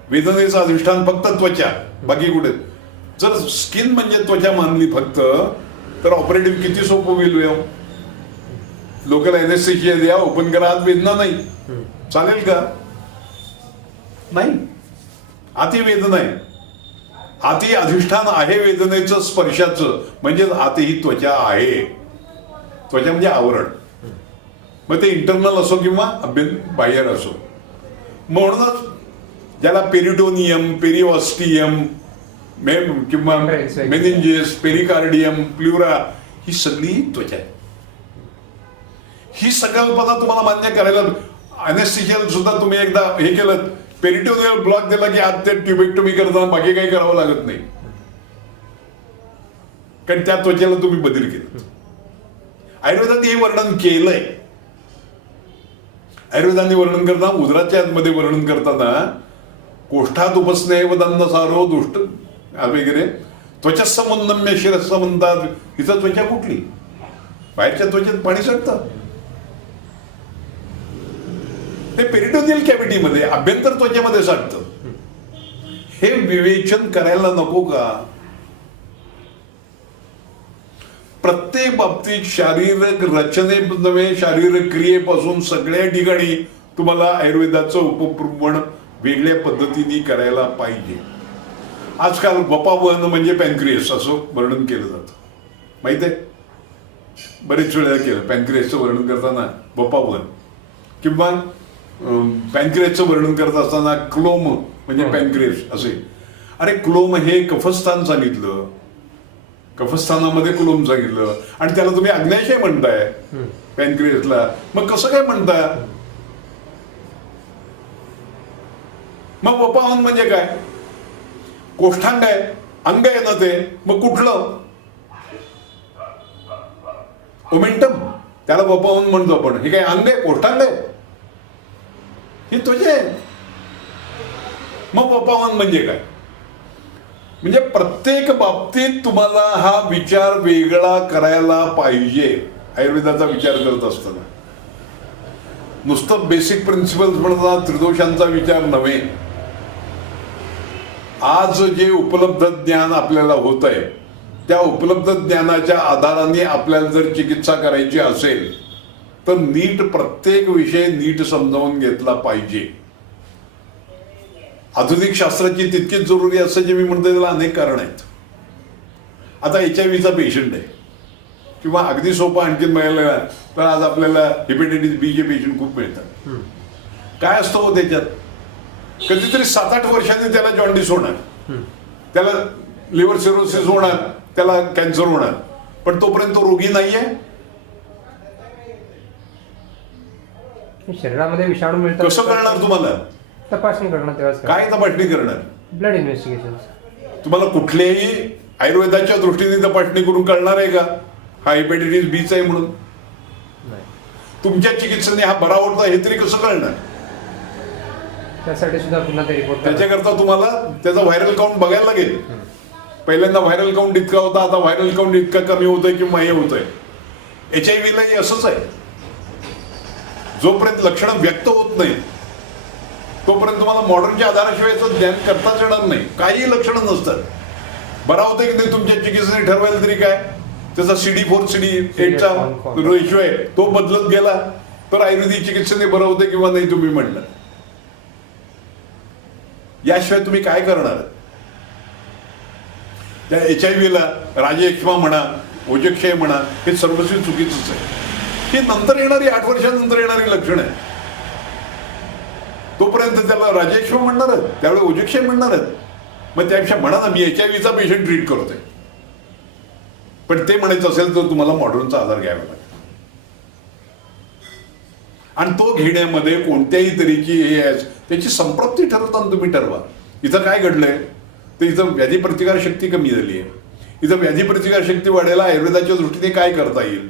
वेदनेचं अधिष्ठान फक्त त्वचा, बाकी कुठे. जर स्किन म्हणजे त्वचा मानली फक्त, तर ऑपरेटिव्ह किती सोपं होईल? लोकल एनेस्थेशिया द्या, ओपन करा, आत वेदना नाही, चालेल का? नाही, आती वेदना आहे. आती अधिष्ठान आहे वेदनेचं स्पर्शाचं, म्हणजे आती ही त्वचा आहे. त्वचा म्हणजे आवरण, मग ते इंटरनल असो किंवा बाह्य असो. म्हणूनच ज्याला पेरिटोनियम, पेरिऑस्टियम किंवा मेनिंजेस, पेरिकार्डियम, प्ल्युरा, ही सगळी त्वचा आहे. ही संकल्पना तुम्हाला मान्य करायला अनेस्थेशियल सुद्धा तुम्ही एकदा हे केलं, पेरिटोनियल ब्लॉक दिला की आज ते ट्युबेक्टोमी करताना बाकी काही करावं लागत नाही, कारण त्या त्वचेला तुम्ही बदल केलं. आयुर्वेदात हे वर्णन केलंय. आयुर्वेदाने वर्णन करताना, उदराच्या मध्ये वर्णन करताना, कोष्ठात उपस्नेहवदन्न सारो दुष्ट वगैरे त्वचस्समुन्नम्य शिरस्स म्हणतात. हिचं त्वचा कुठली? बाहेरच्या त्वचेत पाणी सटतं. ते पेरिटोनियल कॅव्हिटीमध्ये, अभ्यंतर त्वचेमध्ये साठतं. हे विवेचन करायला नको का? प्रत्येक बाबतीत शारीरिक रचने नव्हे, शारीरिक क्रियेपासून सगळ्या ठिकाणी तुम्हाला आयुर्वेदाचं उपप्रमण वेगळ्या पद्धतीने करायला पाहिजे. आजकाल वपावन म्हणजे पॅनक्रियस असं वर्णन केलं जातं, माहित आहे? बरेच वेळा केलं पॅनक्रियसचं वर्णन करताना वपावन, किंवा पॅनक्रियसचं वर्णन करत असताना क्लोम म्हणजे पॅनक्रियस असे. अरे क्लोम हे कफस्थान सांगितलं, कफस्थानामध्ये क्लोम सांगितलं, आणि त्याला तुम्ही अग्न्याशय म्हणताय पॅनक्रियसला. मग कसं काय म्हणताय? मग वपावन म्हणजे काय? कोष्ठांग आहे, अंग आहे ना ते, मग कुठलं? ओमेंटम, त्याला वपावन म्हणतो आपण. हे काय अंग आहे? कोष्ठांग आहे? हे तुझे. मग वपावन म्हणजे काय? म्हणजे प्रत्येक बाबतीत तुम्हाला हा विचार वेगळा करायला पाहिजे आयुर्वेदाचा विचार करत असताना. नुसतं बेसिक प्रिन्सिपल्स म्हणतात त्रिदोषांचा विचार नव्हे. आज जे उपलब्ध ज्ञान आपल्याला होत आहे, त्या उपलब्ध ज्ञानाच्या आधाराने आपल्याला जर चिकित्सा करायची असेल तर नीट प्रत्येक विषय नीट समजावून घेतला पाहिजे. आधुनिक शास्त्राची तितकीच जरुरी असं जे मी म्हणतो त्याला अनेक कारण आहेत. आता HIV चा पेशंट आहे, किंवा अगदी सोपा आणखीन बघायला तर आज आपल्याला हेपेटायटिस B चे पेशंट खूप मिळतात. काय असतं हो त्याच्यात? कधीतरी 7-8 वर्षांनी त्याला जॉन्डिस होणार, त्याला लिव्हर सिरोसिस होणार, त्याला कॅन्सर होणार, पण तोपर्यंत तो रोगी नाहीये. शरीरामध्ये विषाणू मिळतात, कसं कळणार तुम्हाला? तपासणी करणार. तेव्हा काय तपासणी करणार? Blood investigation. तुम्हाला कुठल्याही आयुर्वेदाच्या दृष्टीने तपासणी करून कळणार आहे का हा हेपेटायटिस B चा आहे म्हणून? तुमच्या चिकित्सेने हा बरा होता हे तरी कसं कळणार? त्यासाठी सुद्धा पुन्हा ते रिपोर्ट. त्याच्याकरता तुम्हाला त्याचा व्हायरल काउंट बघायला लागेल. पहिल्यांदा व्हायरल काउंट इतका होता, आता व्हायरल काउंट इतका कमी होतोय किंवा हे होतंय. HIV लाही असंच आहे. जोपर्यंत लक्षणं व्यक्त होत नाही तोपर्यंत तुम्हाला मॉडर्नच्या आधाराशिवायचं ज्ञान करताच येणार नाही. काही लक्षणं नसतात. बरा होतं की नाही तुमच्या चिकित्सेने ठरवायला तरी काय? त्याचा CD4 CD8चा रेशो आहे, तो बदलत गेला तर आयुर्वेदिक चिकित्सेने बरं होतं किंवा नाही तुम्ही म्हणलं. याशिवाय तुम्ही काय करणार? त्या HIV ला राजयक्ष्मा म्हणा, ओजक्षय म्हणा, हे सर्वस्वी चुकीचंच आहे. ही नंतर येणारी 8 वर्षांनंतर येणारी लक्षणं आहे. तोपर्यंत त्याला राजयक्ष्मा म्हणणार आहेत, त्यावेळी ओजक्षय म्हणणार आहेत. मग त्यापेक्षा म्हणा ना मी HIV चा पेशंट ट्रीट करतोय. पण ते म्हणायचं असेल तर तुम्हाला मॉडर्नचा आधार घ्यावा लागेल, आणि तो घेण्यामध्ये कोणत्याही तऱ्हेची हे आहे त्याची संपत्ती ठरवताना तुम्ही ठरवा. इथं काय घडलंय तर इथं व्याधी प्रतिकार शक्ती कमी झाली आहे. इथं व्याधी प्रतिकार शक्ती वाढायला आयुर्वेदाच्या दृष्टीने काय करता येईल?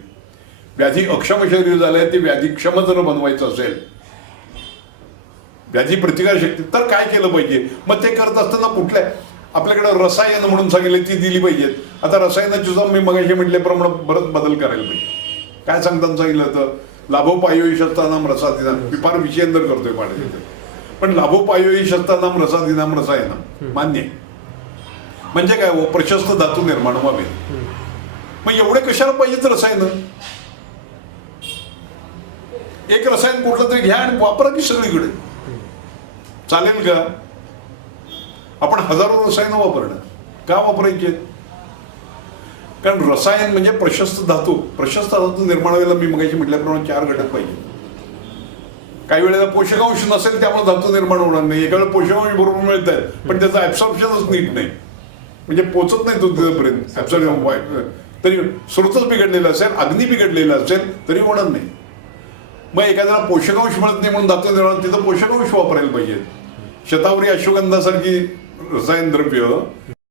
व्याधी अक्षम शरीर झालंय, ते व्याधी क्षम जर बनवायचं असेल, व्याधी प्रतिकार शक्ती, तर काय केलं पाहिजे? मग ते करत असताना कुठल्या आपल्याकडे रसायन म्हणून सांगितले ती दिली पाहिजेत. आता रसायनाची सुद्धा मी मगाशी म्हटल्याप्रमाणे बरंच बदल करायला पाहिजे. काय सांगताना सांगितलं तर लाभोपायोही शस्त्रानाम रसादिनाम, मी फार विषयांतर करतोय पाण्याचे, पण लाभोपायोही शस्त्रानाम रसादिनाम रसायनम मान्य आहे. म्हणजे काय हो? प्रशस्त धातू निर्माण व्हावे. मग एवढे कशाला पाहिजेत रसायन? एक रसायन कुठलं तरी घ्या आणि वापरा की सगळीकडे. चालेल का? आपण हजारो रसायनं वापरणार. का वापरायचे? कारण रसायन म्हणजे प्रशस्त धातू निर्माण व्हायला मी मगाशी म्हटल्याप्रमाणे 4 घटक पाहिजे. काही वेळेला पोषकांश नसेल त्यामुळे धातू निर्माण होणार नाही. एका वेळेला पोषकांश बरोबर मिळत आहेत पण त्याचं ऍब्सॉर्प्शनच नीट नाही, म्हणजे पोचत नाही तो तिथपर्यंत ऍब्सॉर्प्शन. तरी स्रोतच बिघडलेला असेल, अग्नी बिघडलेला असेल तरी होणार नाही. मग एखाद्याला पोषकांश मिळत नाही म्हणून धातू निर्माण, तिथं पोषकांश वापरायला पाहिजेत. शतावरी अश्वगंधासारखी रसायन द्रव्य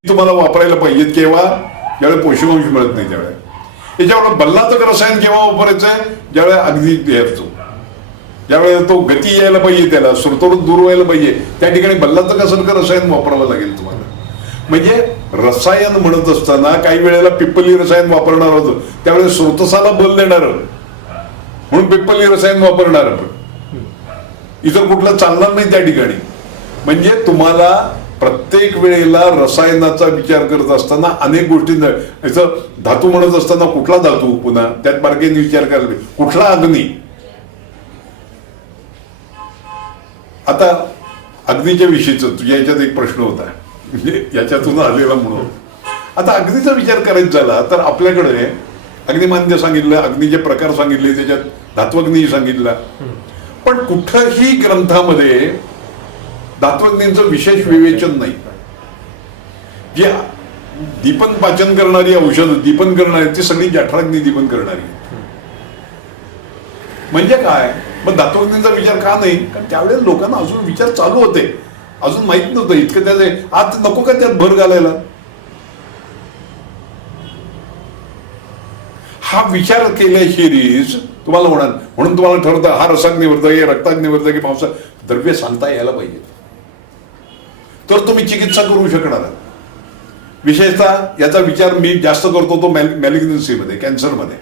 तुम्हाला वापरायला पाहिजेत केव्हा? ज्यावेळेला पोषकांश मिळत नाही त्यावेळेला. याच्यावर बल्लातक रसायन केव्हा वापरायचं आहे? ज्यावेळेला अग्नी असतो, ज्यावेळेला तो गती यायला पाहिजे, त्याला स्रोतोरून दूर व्हायला पाहिजे, त्या ठिकाणी बल्लातकासारखं रसायन वापरावं लागेल तुम्हाला. म्हणजे रसायन म्हणत असताना काही वेळेला पिप्पली रसायन वापरणार होतं त्यावेळेस स्रोतसाला बल देणार म्हणून पिप्पली रसायन वापरणार, इतर कुठलं चालणार नाही त्या ठिकाणी. म्हणजे तुम्हाला प्रत्येक वेळेला रसायनाचा विचार करत असताना अनेक गोष्टींचा, याचं धातू म्हणत असताना कुठला धातू, पुन्हा त्यात बारकाईने विचार करायला पाहिजे, कुठला अग्नी. आता अग्नीच्या विषयीच तुझ्या याच्यात एक प्रश्न होता, म्हणजे याच्यातून आलेला म्हणून. आता अग्नीचा विचार करायचा झाला तर आपल्याकडे अग्निमान्य सांगितलं, अग्नीचे प्रकार सांगितले, त्याच्यात धात्वग्नी सांगितला, पण कुठल्याही ग्रंथामध्ये धात्वग्नींचं विशेष विवेचन नाही. जी दीपन पाचन करणारी औषधं दीपन करणारी ती सगळी जठराग्नी दीपन करणारी. म्हणजे काय? मग धात्वग्नींचा विचार का नाही? कारण त्यावेळेस लोकांना अजून विचार चालू होते, अजून माहित नव्हतं इतकं. त्याचे आत नको का त्यात भर घालायला? हा विचार केल्याशिरीज तुम्हाला होणार. म्हणून तुम्हाला ठरवतं हा रसाग्निवर्धक, हे रक्ताग्निवर्धक, की पावसा द्रव्य सांगता यायला पाहिजे, तर तुम्ही चिकित्सा करू शकणार. विशेषतः याचा विचार मी जास्त करतो तो मॅलिग्नन्सीमध्ये, कॅन्सरमध्ये.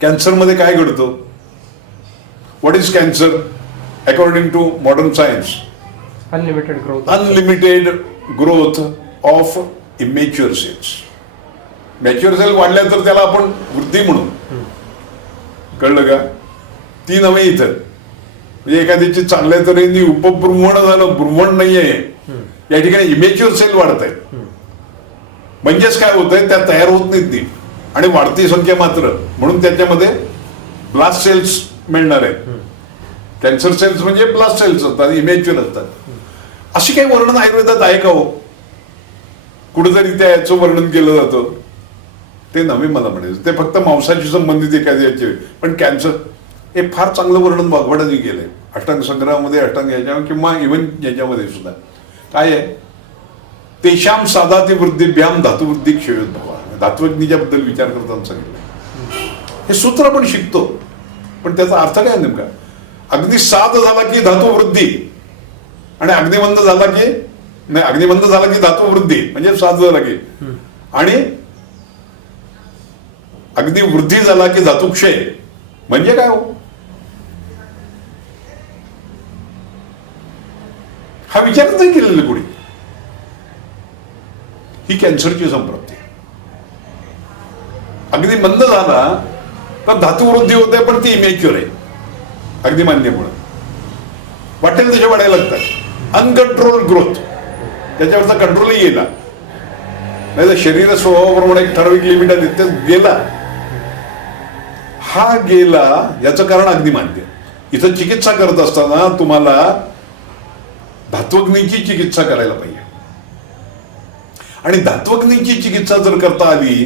कॅन्सरमध्ये काय घडतं? What is cancer according to modern science? Unlimited growth of immature cells. Mature cell वाढल्या तर त्याला आपण वृद्धी म्हणू, कळलं का? ती नव्हे इथं. म्हणजे एखाद्याची चांगल्या तऱ्हेने उपभ्रूमण झालं, भ्रूमण नाहीये या ठिकाणी, इमॅच्युअर सेल वाढत आहेत. म्हणजेच काय होतंय, त्या तयार होत नाहीत ती आणि वाढती संख्या मात्र, म्हणून त्याच्यामध्ये ब्लास्ट सेल्स मिळणार आहेत. कॅन्सर सेल्स म्हणजे ब्लास्ट सेल्स असतात, इमॅच्युअर असतात. अशी काही वर्णन आयुर्वेदात आहे का हो? कुठेतरी त्या याचं वर्णन केलं जातं ते नव्हे मला म्हणायचं. ते फक्त मांसाशी संबंधित एखाद्याचे. पण कॅन्सर हे फार चांगलं वर्णन वाघवाडांनी केलंय अष्टांग संग्रहामध्ये, अष्टांग याच्या किंवा इव्हन याच्यामध्ये सुद्धा. काय आहे? तेशाम साधाती वृद्धिभ्याम धातुवृद्धी क्षयोद्भवा. धात्वग्नीच्या बद्दल विचार करताना सांगितलं. हे सूत्र आपण शिकतो पण त्याचा अर्थ काय नेमका? अग्नी साध झाला की धातू वृद्धी, आणि अग्निमंद झाला की नाही, अग्निमंद झाला की धातू वृद्धी म्हणजे साध झाला की, आणि अग्नि वृद्धी झाला की धातू क्षय म्हणजे काय हो? हा विचारच नाही केलेला कोणी. ही कॅन्सरची संप्राप्ती. अग्नी मंद झाला तर धातू वृद्धी होते पण ती इमॅच्युअर आहे अग्निमान्यमुळे. वाटेल तशा वाढायला लागतात. अनकंट्रोल ग्रोथ, त्याच्यावरचा कंट्रोलही गेला. नाही तर शरीर स्वभावाप्रमाणे एक ठराविक लिमिट आहे ते गेला. हा गेला याचं कारण अग्निमान्य. इथं चिकित्सा करत असताना तुम्हाला धात्वग्नीची चिकित्सा करायला पाहिजे. आणि धात्वग्नीची चिकित्सा जर करता आली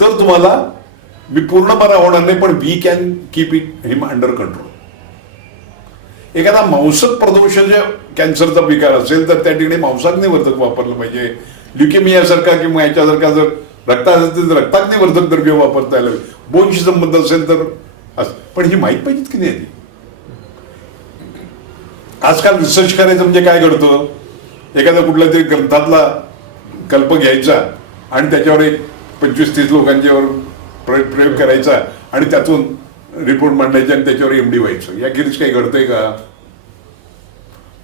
तर तुम्हाला मी पूर्ण बरा होणार नाही पण we can keep it him under control. एखादा मांसक प्रदोष कॅन्सरचा विकार असेल तर त्या ठिकाणी मांसाग्निवर्धक वापरलं पाहिजे. ल्युकेमियासारखा किंवा याच्यासारखा जर रक्तातील रक्ताग्निवर्धक द्रव्य वापरता आलं. बोनशी संबंध असेल तर पण ही माहीत पाहिजेत की नाही. आजकाल रिसर्च करायचं म्हणजे काय घडतं, एखाद्या कुठल्या तरी ग्रंथातला कल्प घ्यायचा आणि त्याच्यावर एक 25-30 लोकांच्यावर प्रयोग करायचा आणि त्यातून रिपोर्ट मांडायचे आणि त्याच्यावर एमडी व्हायचं. याखेरीज काही घडतंय का?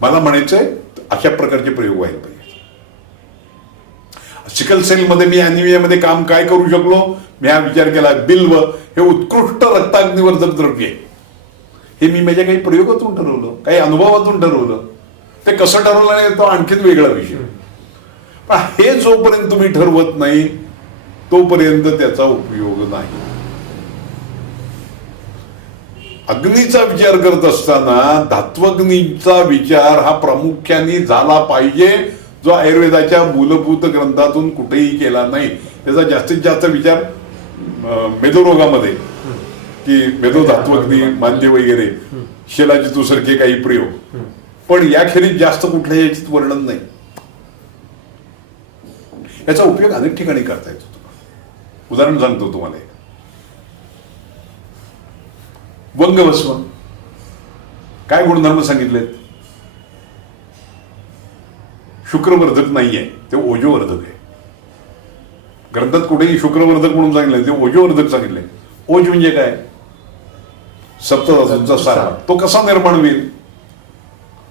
मला म्हणायचंय अशा प्रकारचे प्रयोग व्हायला पाहिजे. सिकल सेलमध्ये मी अॅनिमियामध्ये काम काय करू शकलो, मी हा विचार केला. बिल्व हे उत्कृष्ट रक्ताग्निवर्धक द्रव्य आहे. हे मी माझ्या काही प्रयोगातून ठरवलं, काही अनुभवातून ठरवलं. ते कसं ठरवलं नाही तो आणखीन वेगळा विषय. पण हे जोपर्यंत तुम्ही ठरवत नाही तोपर्यंत त्याचा उपयोग नाही. अग्नीचा विचार करत असताना धात्वग्नीचा विचार हा प्रामुख्याने झाला पाहिजे, जो आयुर्वेदाच्या मूलभूत ग्रंथातून कुठेही केला नाही. त्याचा जास्तीत जास्त विचार मेदोरोगामध्ये की मेदो धात्वग्नी मांद्य वगैरे शिलाजितू सारखे काही प्रयोग, पण याखेरीज जास्त कुठल्याही याच्यात वर्णन नाही. याचा उपयोग अनेक ठिकाणी करता येतो. उदाहरण सांगतो तुम्हाला एक. वंगभस्म काय गुणधर्म सांगितलेत? शुक्रवर्धक नाहीये, ते ओजोवर्धक आहे. ग्रंथात कुठेही शुक्रवर्धक म्हणून सांगितलंय, ते ओजोवर्धक सांगितलंय. ओज म्हणजे काय? सप्तधातूंचा सार. तो कसा निर्माण होईल?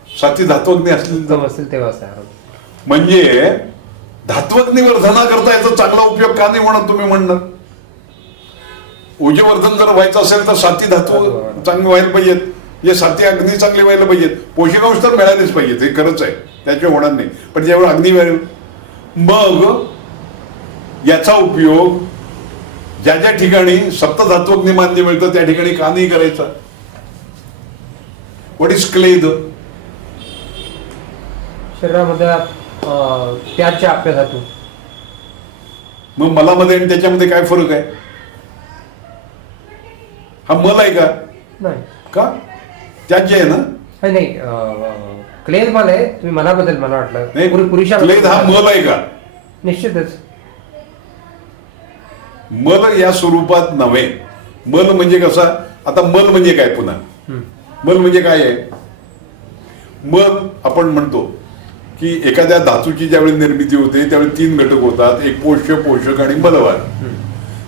साती धात्वग्नी असतील तेव्हा म्हणजे धात्वग्नी वर्धना करता याचा चांगला उपयोग का नाही म्हणत तुम्ही म्हणणार? ऊर्जवर्धन जर व्हायचं असेल तर साती धातू चांगली व्हायला पाहिजेत, म्हणजे साती अग्नी चांगली व्हायला पाहिजेत, पोषकांश तर मिळालेच पाहिजेत, हे खरंच आहे, त्याच्याशिवाय होणार नाही. पण ज्यावेळी अग्नी मिळेल मग याचा उपयोग ज्या ज्या ठिकाणी सप्तधात्वग्नी मान्य मिळतं त्या ठिकाणी का नाही करायचा? व्हॉट इज क्लेद? शरीरामध्ये त्याच्या आपल्या धातू. मग मलामध्ये आणि त्याच्यामध्ये काय फरक आहे? हा मल आहे का? नाही का? त्याचे आहे ना? नाही क्लेद मल आहे. तुम्ही मनाबद्दल मला वाटलं क्लेद हा मल आहे का? निश्चितच मल या स्वरूपात नव्हे. मल म्हणजे कसा? आता मल म्हणजे काय? पुन्हा मल म्हणजे काय आहे? मल आपण म्हणतो की एखाद्या धातूची ज्यावेळी निर्मिती होते त्यावेळी 3 घटक होतात, एक पोष्य, पोषक आणि मलभाग.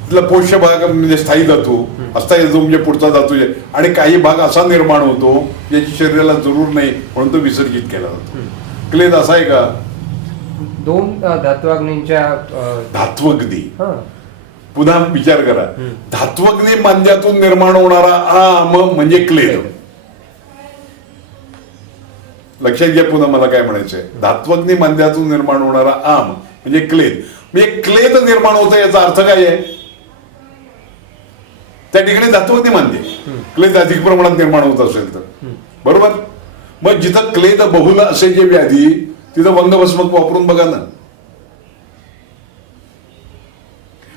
तिथला पोष्य भाग म्हणजे स्थायी धातू, अस्थायी धातू म्हणजे पुढचा धातू, आणि काही भाग असा निर्माण होतो ज्याची शरीराला जरूर नाही म्हणून तो विसर्जित केला जातो. क्लेद असा आहे का? 2 धात्वाग्नींच्या धात्वग्नी. पुन्हा विचार करा, धात्वग्नी मांद्यातून निर्माण होणारा आम म्हणजे क्लेद. लक्षात घ्या पुन्हा मला काय म्हणायचंय. धात्वग्नी मांद्यातून निर्माण होणारा आम म्हणजे क्लेद. म्हणजे क्लेद निर्माण होतं याचा अर्थ काय आहे? त्या ठिकाणी धात्वग्नी मांद्य, क्लेद अधिक प्रमाणात निर्माण होत असेल तर बरोबर. मग जिथं क्लेद बहुल असे जे व्याधी तिथं वंगभस्म वापरून बघा ना.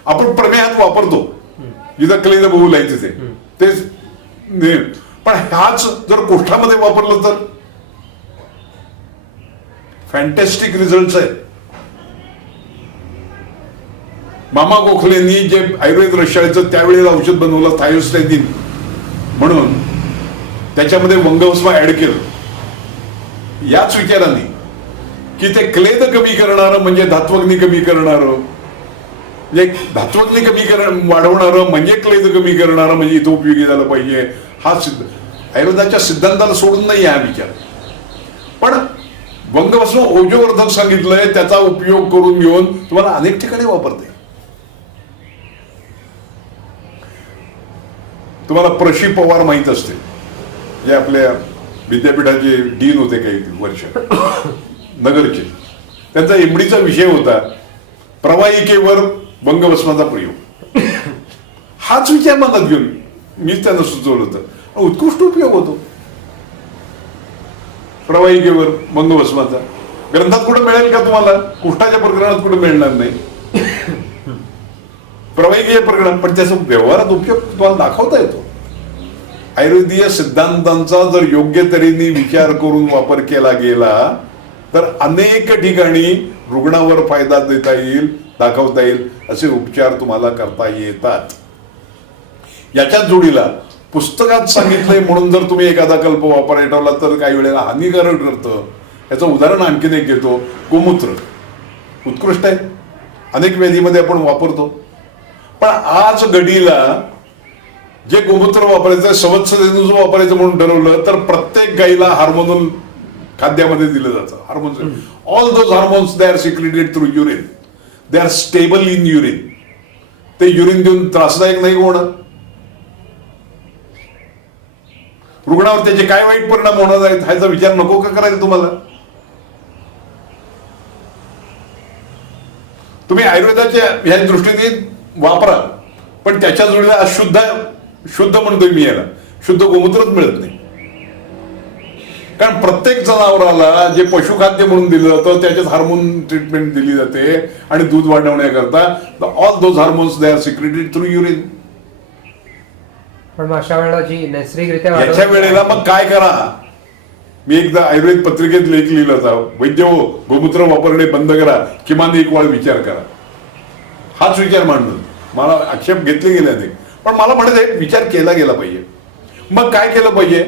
आपण प्रमेहात वापरतो जिथं क्लेद बहुल आहे तिथे तेच. पण ह्याच जर कोष्ठामध्ये वापरलं तर फॅन्टॅस्टिक रिझल्ट आहेत. मामा गोखलेंनी जे आयुर्वेद रसायचं त्यावेळेला औषध बनवलं थायोस्टेटिन म्हणून, त्याच्यामध्ये वंगभस्म ऍड केलं याच विचाराने की ते क्लेद कमी करणारं म्हणजे धात्वग्नी कमी करणारं, म्हणजे धात्वग्नी वाढवणारं म्हणजे क्लेद कमी करणारं म्हणजे इथं उपयोगी झालं पाहिजे. हा आयुर्वेदाच्या सिद्धांताला सोडून नाही हा विचार. पण वंगभस्म ओजोवर्धक सांगितलंय, त्याचा उपयोग करून घेऊन तुम्हाला अनेक ठिकाणी वापरते. तुम्हाला प्रशी पवार माहित असते, जे आपल्या विद्यापीठाचे डीन होते काही वर्ष नगरचे. त्यांचा एमडीचा विषय होता प्रवाहिकेवर वंगभस्माचा प्रयोग. हाच विचार मनात घेऊन मीच त्यांना सुचवलं होतं. उत्कृष्ट उपयोग होतो प्रवाहिकेवर वंगभस्माचा. ग्रंथात कुठे मिळेल का तुम्हाला? कुष्ठाच्या प्रकरणात कुठे मिळणार नाही प्रवाहिकीय प्रकरण, पण त्याचा व्यवहारात उपयोग तुम्हाला दाखवता येतो. आयुर्वेदीय सिद्धांतांचा जर योग्य तऱ्हेने विचार करून वापर केला गेला तर अनेक ठिकाणी रुग्णावर फायदा देता येईल, दाखवता येईल असे उपचार तुम्हाला करता येतात. याच्याच जोडीला पुस्तकात सांगितलंय म्हणून जर तुम्ही एखादा कल्प वापरायला ठेवला तर काही वेळेला हानिकारक ठरतं. याचं उदाहरण आणखीन एक घेतो. गोमूत्र उत्कृष्ट आहे, अनेक व्याधीमध्ये आपण वापरतो. पण आज घडीला जे गोमूत्र वापरायचं संवत्सरेनं जो वापरायचं म्हणून ठरवलं तर प्रत्येक गाईला हार्मोनल खाद्यामध्ये दिलं जातं. Hormones, all those hormones they are secreted through urine, they are stable in urine. ते युरिन देऊन त्रासदायक नाही होणं. रुग्णावर त्याचे काय वाईट परिणाम होणार आहेत ह्याचा विचार नको का करायचा तुम्हाला? तुम्ही आयुर्वेदाच्या ह्या दृष्टीने वापरा, पण त्याच्या जोडीला शुद्ध म्हणतोय मी याला, शुद्ध गोमूत्रच मिळत नाही. कारण प्रत्येक जनावराला जे पशुखाद्य म्हणून दिलं जातं त्याच्यात हार्मोन ट्रीटमेंट दिली जाते आणि दूध वाढवण्याकरता all those hormones they are secreted through urine. पण मग अशा वेळेला जी नैसर्गिकरित्या याच्या वेळेला मग काय करा, मी एकदा आयुर्वेद पत्रिकेत लेख लिहिला होता, वैद्य हो गोमूत्र वापरणे बंद करा, किमान एक वेळ विचार करा. हाच विचार मांडतो. मला आक्षेप घेतले गेले नाही, पण मला म्हणायचं विचार केला गेला पाहिजे. मग काय केलं पाहिजे,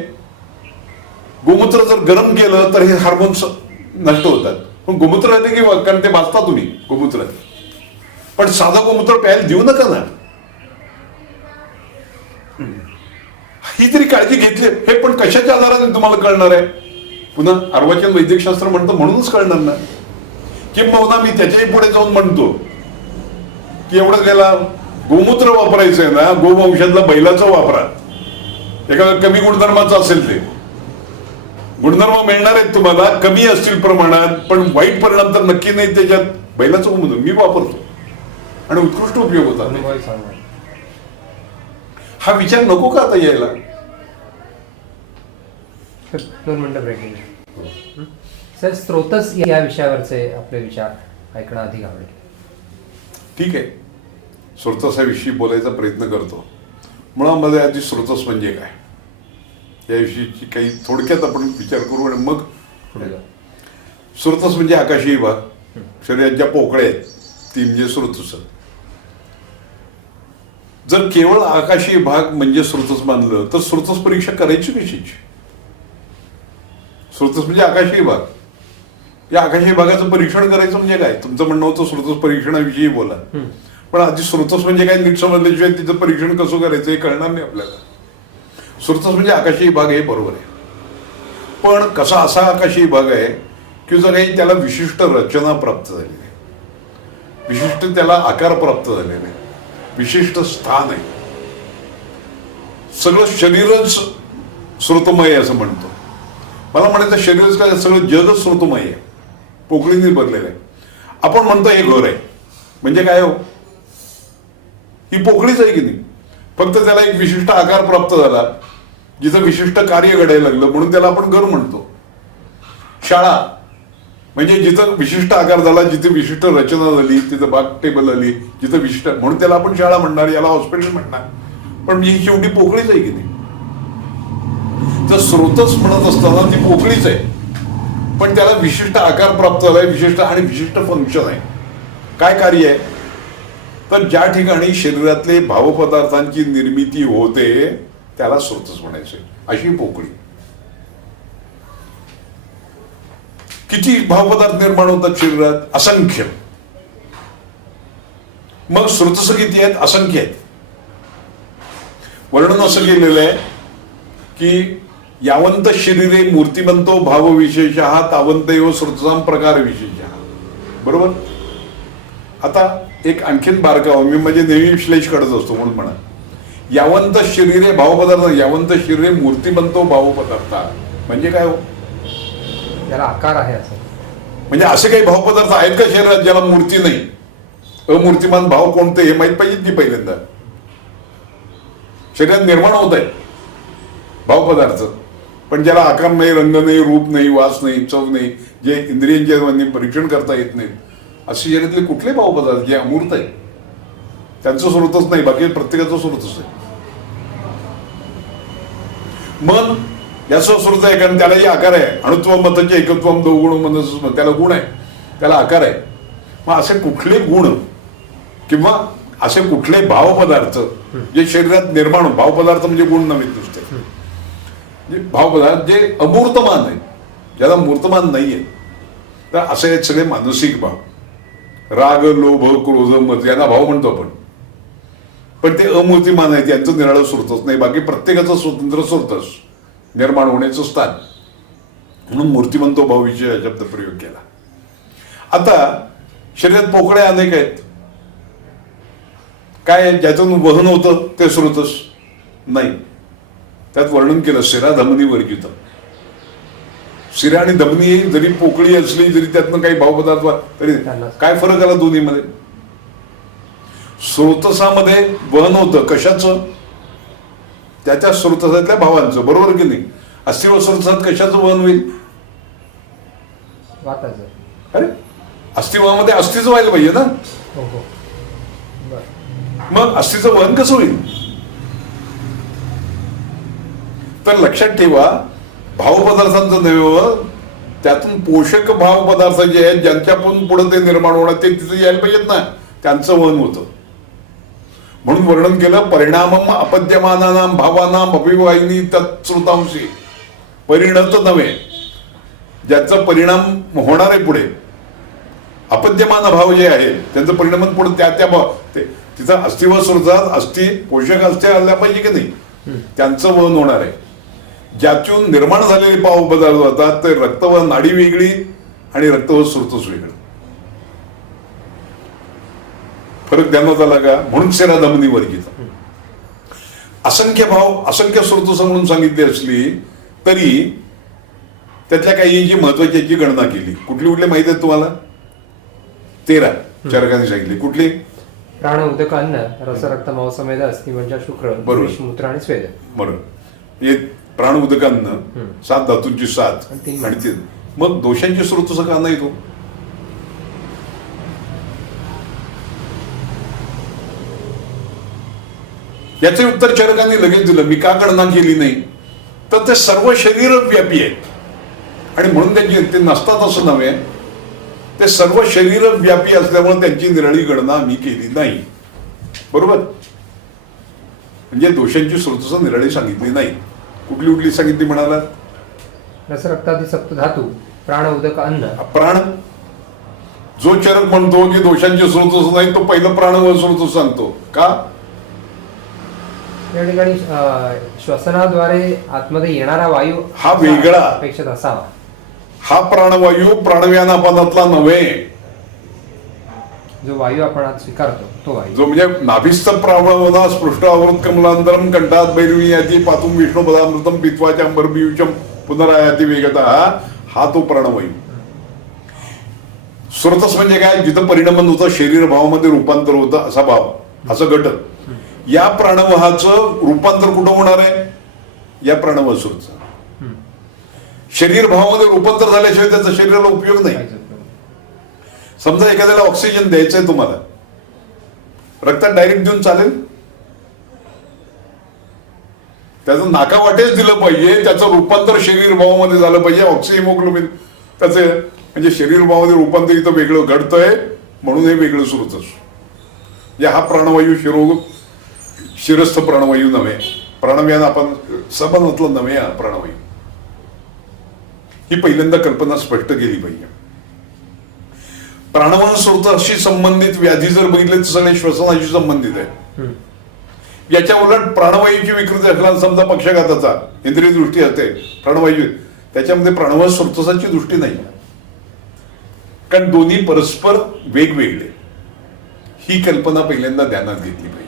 गोमूत्र जर गरम केलं तर हे हार्मोन्स नष्ट होतात. पण गोमूत्र येते की कारण ते भाजता तुम्ही गोमूत्र, पण साधं गोमूत्र प्यायला देऊ नका ना. ही तरी काळजी घेतली. हे पण कशाच्या आधाराने तुम्हाला कळणार आहे, पुन्हा अर्वाचीन वैद्यकशास्त्र म्हणतं म्हणूनच कळणार ना. किंबहुना मी त्याच्याही पुढे जाऊन म्हणतो की एवढं त्याला गोमूत्र वापरायचं आहे ना, गोवंशातला बैलाचं वापरा. एखादा कमी गुणधर्माचं असेल ते गुणधर्म मिळणार आहेत तुम्हाला, कमी असतील प्रमाणात, पण वाईट परिणाम तर नक्की नाही त्याच्यात. बैलाचं गोमूत्र मी वापरतो आणि उत्कृष्ट उपयोग होता. हा विचार नको का आता यायला. 2 मिनिटं ब्रेक. सर, स्रोतस या विषयावरचे आपले विचार ऐकणं अधिक आवडेल. ठीक आहे, स्रोतसाविषयी बोलायचा प्रयत्न करतो. मुळामध्ये आधी स्रोतस म्हणजे काय याविषयीची काही थोडक्यात आपण विचार करू आणि मग पुढे जाऊ. स्रोतस म्हणजे आकाशीय भाग, शरीरात ज्या पोकळ्या आहेत ती म्हणजे स्रोतस. जर केवळ आकाशीय भाग म्हणजे स्रोतस मानलं तर स्रोतस परीक्षा करायची कशीची. स्रोतस म्हणजे आकाशीय भाग, या आकाशीय भागाचं परीक्षण करायचं म्हणजे काय. तुमचं म्हणणं होतं स्रोतस परीक्षणाविषयी बोला, पण आधी स्रोतस म्हणजे काय नीट समजल्याशिवाय तिचं परीक्षण कसं करायचं हे कळणार नाही आपल्याला. स्रोतस म्हणजे आकाशीय भाग हे बरोबर आहे, पण कसा असा आकाशीय भाग आहे की जो काही त्याला विशिष्ट रचना प्राप्त झालेली आहे, विशिष्ट त्याला आकार प्राप्त झालेला आहे, विशिष्ट स्थान आहे. सगळं शरीरच स्रोतमय असं म्हणतो. मला म्हणायचं शरीरच काय, सगळं जगच स्रोतमय आहे, पोकळीने भरलेलं आहे. आपण म्हणतो हे घर आहे म्हणजे काय हो, ही पोकळीच आहे की नाही, फक्त त्याला एक विशिष्ट आकार प्राप्त झाला, जिथं विशिष्ट कार्य घडायला लागलं म्हणून त्याला आपण घर म्हणतो. शाळा म्हणजे जिथं विशिष्ट आकार झाला, जिथे विशिष्ट रचना झाली, तिथं बाग टेबल आली, जिथं विशिष्ट, म्हणून त्याला आपण शाळा म्हणणार, याला हॉस्पिटल म्हणणार. पण ही शेवटी पोकळीच आहे की नाही. तर स्रोतच म्हणत असताना ती पोकळीच आहे, पण त्याला विशिष्ट आकार प्राप्त झालाय, विशिष्ट आणि विशिष्ट फंक्शन आहे. काय कार्य आहे, तर ज्या ठिकाणी शरीरातले भावपदार्थांची निर्मिती होते त्याला स्रोतस म्हणायचे. अशी पोकळी. किती भावपदार्थ निर्माण होतात शरीरात, असंख्य. मग स्रोतस किती आहेत, असंख्य आहेत. वर्णन असं केलेलं आहे की यावंत शरीरे मूर्तिमंतो भावविशेष तावंत एव स्रोतसाम प्रकार विशेष. बरोबर. आता एक आणखीन बारकाव, मी म्हणजे नेहमी विश्लेष करत असतो म्हणून म्हणा, यावंत शरीरे भावपदार्थ, यावंत शरीरे मूर्तिमंतो भावपदार्थ म्हणजे काय हो, त्याला आकार आहे असं. म्हणजे असे काही भावपदार्थ आहेत का शरीरात ज्याला मूर्ती नाही. अमूर्तिमान भाव कोणते हे माहित पाहिजेत की पहिल्यांदा. शरीरात निर्माण होत आहे भावपदार्थ, पण ज्याला आकार नाही, रंग नाही, रूप नाही, वास नाही, चव नाही, जे इंद्रियांच्या परीक्षण करता येत नाहीत, असे शरीरातले कुठले भावपदार्थ जे अमूर्त आहे त्यांचं स्रोतच नाही, बाकी प्रत्येकाचं स्रोतच आहे. मन याचं स्रोत आहे कारण त्यालाही आकार आहे. अणुत्व मतचे एकत्व दोगुण मन, त्याला गुण आहे, त्याला आकार आहे. मग असे कुठले गुण किंवा असे कुठले भावपदार्थ जे शरीरात निर्माण, भावपदार्थ म्हणजे गुण नव्हे नुसते, भावपदार्थ जे अमूर्तमान आहे, ज्याला मूर्तमान नाहीये, तर असे आहेत सगळे मानसिक भाव. राग, लोभ, क्रोध, मत यांना भाव म्हणतो आपण, पण ते अमूर्तिमान आहेत, यांचं निराळं स्रोतच नाही. बाकी प्रत्येकाचं स्वतंत्र स्रोतच निर्माण होण्याचं स्थान, म्हणून मूर्तिमंतो भाव विषय शब्द प्रयोग केला. आता शरीरात पोकळ्या अनेक आहेत. काय ज्यातून वहन होतं ते स्रोतच नाही. त्यात वर्णन केलं शिरा धमनी वर्गित. शिरा आणि धमनी जरी पोकळी असली, जरी त्यातनं काही भावपदार्थ तरी काय फरक आला दोन्हीमध्ये. स्रोतसामध्ये वहन होतं कशाचं? त्याच्या स्रोतसातल्या भावांचं, बरोबर की नाही? अस्थिव स्रोतसात कशाचं वहन होईल? वाताचं. अरे अस्थिभावामध्ये अस्थिच व्हायला पाहिजे ना. हो हो. बरं. मग अस्थिचं वहन कसं होईल? तर लक्षात ठेवा, भावपदार्थांचं नव्हे, त्यातून पोषक भाव पदार्थ जे आहेत ज्यांच्यापासून पुढे ते निर्माण होणार ते तिथे यायला पाहिजेत ना, त्यांचं वहन होतं. म्हणून वर्णन केलं, परिणामम अपद्यमानानाम भावानाम अभिवाहिनी तत्श्रुतांशी. परिणत नव्हे, ज्याचा परिणाम होणार आहे पुढे, अपद्यमान भाव जे आहे त्यांचं परिणाम पुढे त्या भाव ते तिथं अस्थिव स्रोतात अस्थि पोषक अस्थिर आल्या पाहिजे की नाही, त्यांचं वहन होणार आहे. ज्यातून निर्माण झालेले पाव पदार्थ होतात ते रक्तवह नाडी वेगळी आणि रक्तवह स्रोतच वेगळं. फरक ध्यानात आला का? म्हणून सेरा धमनी वर्गीत. असंख्य भाव असंख्य स्रोत म्हणून सांगितली असली तरी त्यातल्या काही जी महत्वाची याची गणना केली. कुठली कुठली माहिती आहेत तुम्हाला? 13 चरकांनी सांगितली. कुठली? प्राण, उदक, अन्न, रस, रक्त, मांसमेध, अस्थिमज्जा, शुक्र, बरोबर. मूत्र आणि स्वेद. बरोबर. हे प्राण, उदक, अन्न, 7 धातूंची 7 आणि 3. आणि 3. मग दोषांचे स्रोत का नाही तो? याचे उत्तर चरकांनी लगेच दिलं. मी का गणना केली नाही? तर ते सर्व शरीर व्यापी आहेत आणि म्हणून त्यांची ते नसतात असं नव्हे, ते सर्व शरीर व्यापी असल्यामुळे त्यांची निराळी गणना मी केली नाही. बरोबर. म्हणजे दोषांची स्रोत निराळी सांगितली नाही. कुठली कुठली सांगितली म्हणाला? रस, रक्तादी सप्त धातू, प्राण, उदक, अन्न. प्राण, जो चरक म्हणतो की दोषांचे स्रोत नाही तो पहिलं प्राण व स्रोत सांगतो का? या ठिकाणी श्वसनाद्वारे आतमध्ये येणारा वायू हा वेगळा अपेक्षित असावा. हा प्राणवायू प्राणव्यानापानातला नव्हे, जो वायू आपण आत स्वीकारतो तो वायू, जो म्हणजे नाभिस्थ प्राणवना स्पृष्ट आवृत कमलांतरम कंठात भैरवी याती पातून विष्णू पदामृतम पित्वाच्या अंबरबियुचम पुनरायाती वेगता, हा तो प्राणवायू. स्रोतस म्हणजे काय? जिथं परिणामन होतं, शरीर भावामध्ये रूपांतर होतं असा भाव, असं घटक. या प्राणवाहाचं रूपांतर कुठं होणार आहे? या प्राणवासूचं. शरीर भावामध्ये रूपांतर झाल्याशिवाय त्याचा शरीराला उपयोग नाही. समजा एखाद्याला ऑक्सिजन द्यायचंय तुम्हाला, रक्तात डायरेक्ट देऊन चालेल? त्याचं नाका वाटेच दिलं पाहिजे, त्याचं रूपांतर शरीर भावामध्ये झालं पाहिजे. ऑक्सिहिमोग्लोबिन त्याचे म्हणजे शरीर भावामध्ये रूपांतर इथं वेगळं घडतंय म्हणून हे वेगळं स्रोत असतो. हा प्राणवायू शिरस्थ प्राणवायू नव्हे, प्राणव्यान आपण सबनातलं नव्हे. हा प्राणवायू, ही पहिल्यांदा कल्पना स्पष्ट केली पाहिजे. प्राणवायू स्रोताशी संबंधित व्याधी जर बघितले तर सगळे श्वसनाशी संबंधित आहे. याच्या उलट प्राणवायूची विकृती असल्यास समजा पक्षाघाताचा इंद्रिय दृष्टी असते, प्राणवायू त्याच्यामध्ये प्राणवायू स्रोताची दृष्टी नाही, कारण दोन्ही परस्पर वेगवेगळे. ही कल्पना पहिल्यांदा ध्यानात घेतली पाहिजे.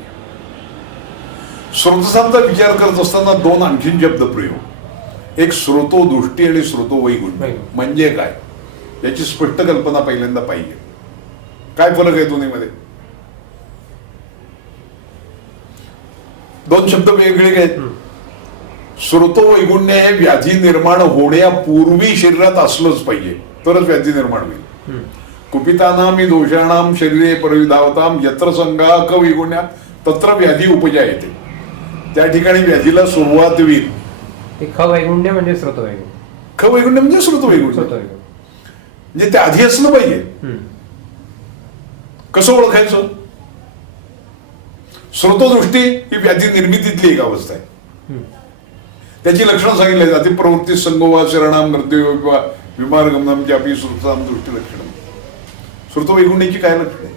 स्रोतसांचा विचार करत असताना 2 आणखीन शब्द प्रयोग, एक स्रोतो दृष्टी आणि स्रोतो वैगुण्य. म्हणजे काय याची स्पष्ट कल्पना पहिल्यांदा पाहिजे. काय फरक आहे दोन्हीमध्ये? 2 शब्द वेगवेगळे आहेत. स्रोतो वैगुण्य हे व्याधी निर्माण होण्यापूर्वी शरीरात असलंच पाहिजे, तरच व्याधी निर्माण होईल. कुपितानाम दोषाणाम शरीरे परिधावताम यत्र संगा क वैगुण्या तत्र व्याधी उपजा येते. त्या ठिकाणी व्याधीला सुरुवात होईल. ख वैगुण्य म्हणजे स्रोत वैगुण्य. ख वैगुण्य म्हणजे स्रोत वैगुण्य, म्हणजे ते आधी असलं पाहिजे. कसं ओळखायचं? स्रोतदृष्टी ही व्याधी निर्मितीतली एक अवस्था आहे. त्याची लक्षणं सांगितली जाते. प्रवृत्ती संगोवा शरणाम मृत्यू विमारगमनम ज्यापी स्रोताम दृष्टी लक्षणं. स्रोत वैगुण्याची काय लक्षण आहे?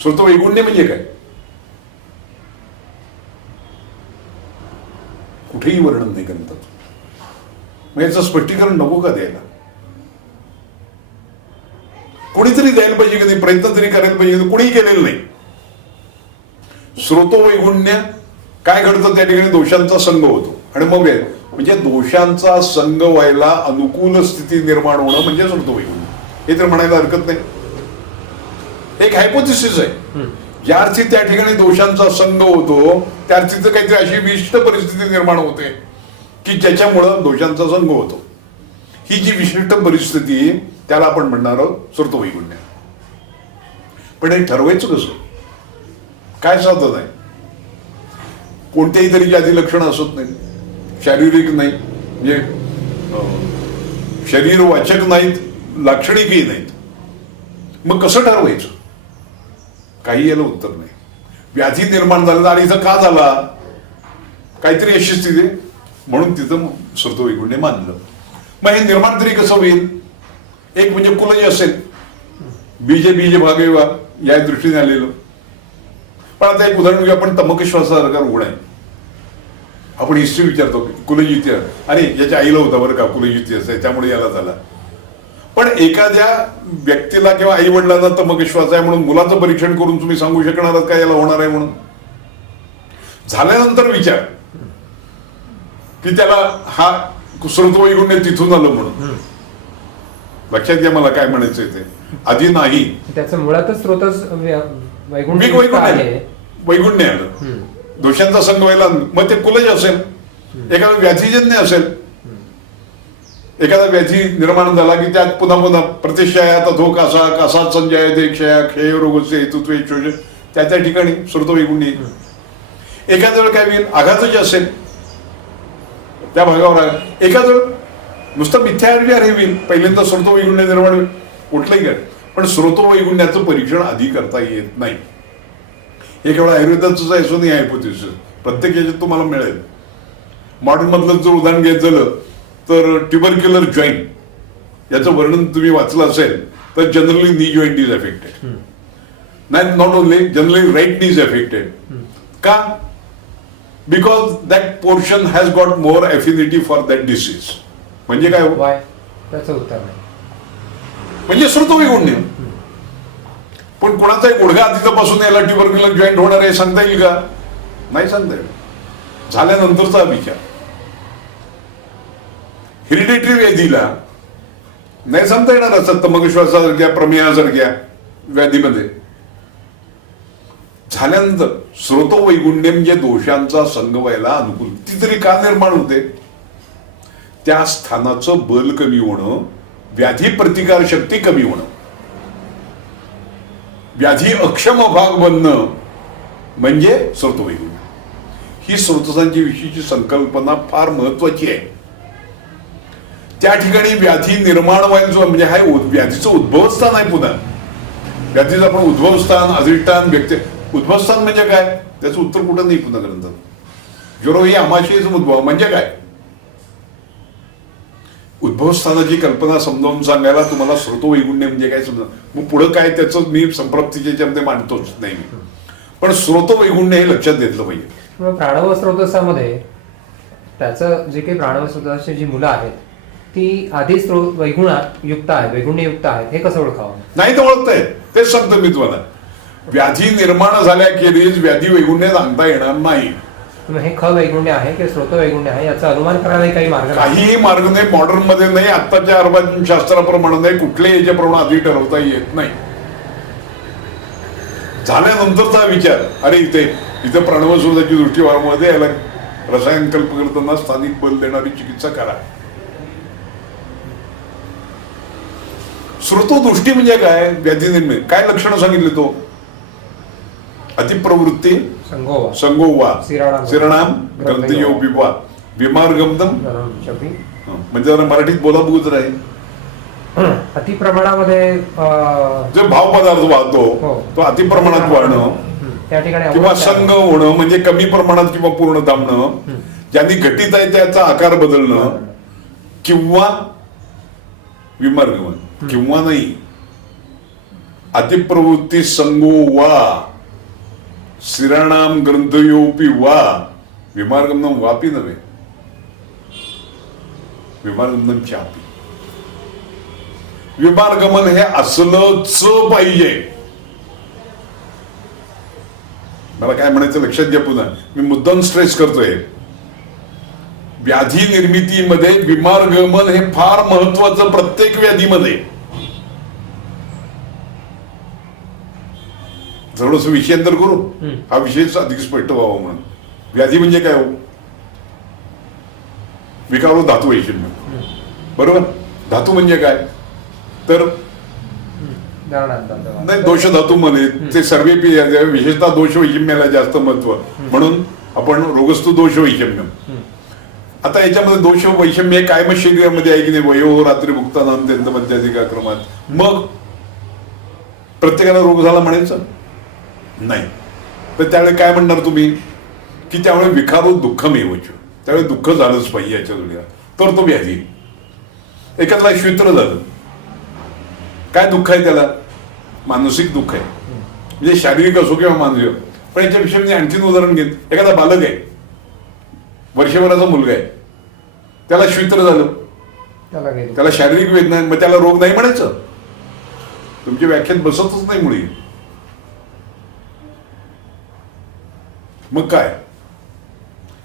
स्रोत वैगुण्य म्हणजे काय? कुठेही वर्णन नाही करतात. मग याचं स्पष्टीकरण नको का द्यायला? कोणीतरी द्यायला पाहिजे की नाही, प्रयत्न तरी करायला पाहिजे. कोणीही केलेलं नाही. स्रोतो वैगुण्य काय घडतं? त्या ठिकाणी दोषांचा संग होतो आणि मग म्हणजे दोषांचा संग व्हायला अनुकूल स्थिती निर्माण होणं म्हणजे स्रोतो वैगुण्य. हे तर म्हणायला हरकत नाही. एक हायपोथिसिस आहे. ज्या अर्थी त्या ठिकाणी दोषांचा संघ होतो त्या अर्थी तर काहीतरी अशी विशिष्ट परिस्थिती निर्माण होते की ज्याच्यामुळं दोषांचा संघ होतो. ही जी विशिष्ट परिस्थिती त्याला आपण म्हणणार आहोत श्रुतवैगुण्य. पण हे ठरवायचं कसं? काय साधन आहे? कोणत्याही तरी व्याधी लक्षणं असत नाही, शारीरिक नाही, म्हणजे शरीरवाचक नाहीत, लाक्षणिकही नाहीत. मग कसं ठरवायचं? काही याला उत्तर नाही. व्याधी निर्माण झाला आणि इथं का झाला? काहीतरी अशी स्थिती म्हणून तिथं श्रुतवैगुण्य मानलं. मग हे निर्माण तरी कसं होईल? एक म्हणजे कुलज असेल, बीजे भागेवा या दृष्टीने आलेलं. पण आता एक उदाहरण घेऊ आपण. तमकेश्वरासारखा रुग्ण आहे, आपण हिस्ट्री विचारतो कुलजित्य, अरे याच्या आईला होता बरं का कुलजित्य आहे त्यामुळे याला झाला. पण एखाद्या व्यक्तीला किंवा आई वडिलांना तमकेश्वास आहे म्हणून मुलाचं परीक्षण करून तुम्ही सांगू शकणार का याला होणार आहे म्हणून? झाल्यानंतर विचार की त्याला हा श्रुतवैगुण्य तिथून आलं म्हणून. लक्षात घ्या मला काय म्हणायचंय ते. आधी नाही, त्याचं मुळातच स्रोतच वैगुण्य वैगुण्य आलं, दोषांचा संघ व्हायला. मग ते कुलज असेल, एखादा व्याधीजन्य असेल, एखादा व्याधी निर्माण झाला की त्यात पुन्हा प्रतिष्ठायात अधो कासा कासात संजय क्षया क्षय रोगचे हेतुत्व त्या ठिकाणी श्रुतवैगुण्य. एखाद्या वेळ काय होईल? आघातच असेल त्या भागावर. एखाद्या वेळ नुसतं मिथ्याविचार हे होईल, पहिल्यांदा श्रुतवैगुण्य निर्माण होईल, कुठलंही काय. पण श्रुतवैगुण्याचं परीक्षण आधी करता येत नाही. हे केवळ आयुर्वेदाचं असो नाही हायपोथेसिस, प्रत्येक याच्यात तुम्हाला मिळेल. मॉडर्न मधलं जर उदाहरण घ्यायचं झालं तर ट्युबरक्युलर जॉईंट याचं वर्णन तुम्ही वाचलं असेल तर जनरली नी जॉईंट इज अफेक्टेड. नाही, नॉट ओनली जनरली राईट नी इज अफेक्टेड. का? Because that portion has got more affinity for that disease. म्हणजे काय हो? त्याचं उत्तर नाही. म्हणजे श्रुतवैगुण्य. पण कोणाचा एक गुडघा आधीपासून याला ट्युबरक्युलर जॉईंट होणार आहे सांगता येईल का? नाही सांगता येईल. झाल्यानंतरचा विचार. हेरिडिटरी व्याधीला नाही सांगता येणार असं तमकेश्वरासारख्या प्रमेयासारख्या व्याधीमध्ये. झाल्यानंतर श्रुतवैगुण्य म्हणजे दोषांचा संघ व्हायला अनुकूल. ती तरी का निर्माण होते? त्या स्थानाचं बल कमी होणं, व्याधी प्रतिकार शक्ती कमी होणं, व्याधी अक्षम भाग बनणं म्हणजे श्रुतवैगुण्य. ही श्रोतसांची विषयीची संकल्पना फार महत्वाची आहे. त्या ठिकाणी व्याधी निर्माण व्हायचं म्हणजे हा व्याधीचं उद्भवस्थान आहे. पुन्हा व्याधीचं आपण उद्भवस्थान, अधिष्ठान, व्यक्ती. उद्भवस्थान म्हणजे काय? त्याचं उत्तर कुठं नाही पुन्हा ग्रंथात. ज्वरो ही आमाशयच उद्भव म्हणजे काय? उद्भवस्थानाची कल्पना समजावून सांगायला तुम्हाला श्रुतवैगुण्य म्हणजे काय समजा. मग पुढं काय त्याचं मी संप्राप्तीच्या याच्यामध्ये मांडतोच नाही. पण श्रुतवैगुण्य हे लक्षात घेतलं पाहिजे. प्राणव स्रोतसामध्ये त्याचं जे काही प्राणव स्रोताची जी मुलं आहेत ती आधीच वैगुण्यायुक्त आहेत, हे कसं ओळखावं? नाही तर ओळखताय, तेच सांगतो मी तुम्हाला. व्याधी निर्माण झाल्याखेरीज व्याधी वैगुण्य सांगता येणार नाही. हे ख वैगुण्य आहे की स्रोत वैगुण्य आहे याचा अनुमान करायला काही मार्ग? काहीही मार्ग नाही. मॉडर्न मध्ये नाही, आत्ताच्या अर्बन शास्त्राप्रमाणे नाही, कुठल्याही याच्याप्रमाणे आधी ठरवता येत नाही. झाल्यानंतरचा विचार. अरे इथे प्राणवसुद्धाची दृष्टी वारंवार याला रसायन कल्प करताना स्थानिक बल देणारी चिकित्सा करा. श्रुतदृष्टी म्हणजे काय? व्याधी निर्मित काय लक्षणं सांगितले तो? अतिप्रवृत्ती संगोवा सिरणाम ग्रंथयो विवा विमार्गमदम. म्हणजे जरा मराठीत बोला बघू जरा. अतिप्रमाणामध्ये जो भाव पदार्थ वाहतो तो अतिप्रमाणात वाढणं त्या ठिकाणी किंवा संघ होणं म्हणजे कमी प्रमाणात किंवा पूर्ण थांबणं, ज्यांनी घटित आहे त्याचा आकार बदलणं, किंवा विमार्गमन किंवा नाही. अतिप्रवृत्ती संगोवा सिराणाम ग्रंथयोपी वा विमार्गमनम वापी नव्हे, विमार्गमनम चापी. विमार्गमन हे असलंच पाहिजे. मला काय म्हणायचं लक्षात घ्या. पुन्हा मी मुद्दाम स्ट्रेस करतोय. व्याधी निर्मितीमध्ये विमार्गमन हे फार महत्वाचं. प्रत्येक व्याधीमध्ये थोडंसं विषयांतर करू, हा विषयच अधिक स्पष्ट व्हावा म्हणून. व्याधी म्हणजे काय हो? विकारो धातू वैषम्य, बरोबर. धातू म्हणजे काय तर नाही, दोष धातू मध्ये ते सर्व विशेषतः दोष वैषम्याला जास्त महत्व, म्हणून आपण रोगस्तु दोष वैषम्य. आता याच्यामध्ये दोष वैषम्य काय मग शरीरामध्ये आहे की नाही? वयो रात्री भुक्ता नांत्यंत मध्याधिका क्रमात. मग प्रत्येकाला रोग झाला म्हणायचं नाही. तर त्यावेळी काय म्हणणार तुम्ही की त्यावेळी विकारो दुःखम येवच, त्यावेळी दुःख झालंच पाहिजे याच्या जोडीला, तर तो व्याधी. एखाद्याला श्वित्र झालं, काय दुःख आहे त्याला? मानसिक दुःख आहे, म्हणजे शारीरिक असो किंवा मानसिक. पण याच्याविषयी मी आणखीन उदाहरण घेईन. एखादा बालक आहे, वर्षभराचा मुलगा आहे, त्याला श्वित्र झालं, त्याला शारीरिक वेदना, मग त्याला रोग नाही म्हणायचं? तुमच्या व्याख्यात बसतच नाही मुळे. मग काय?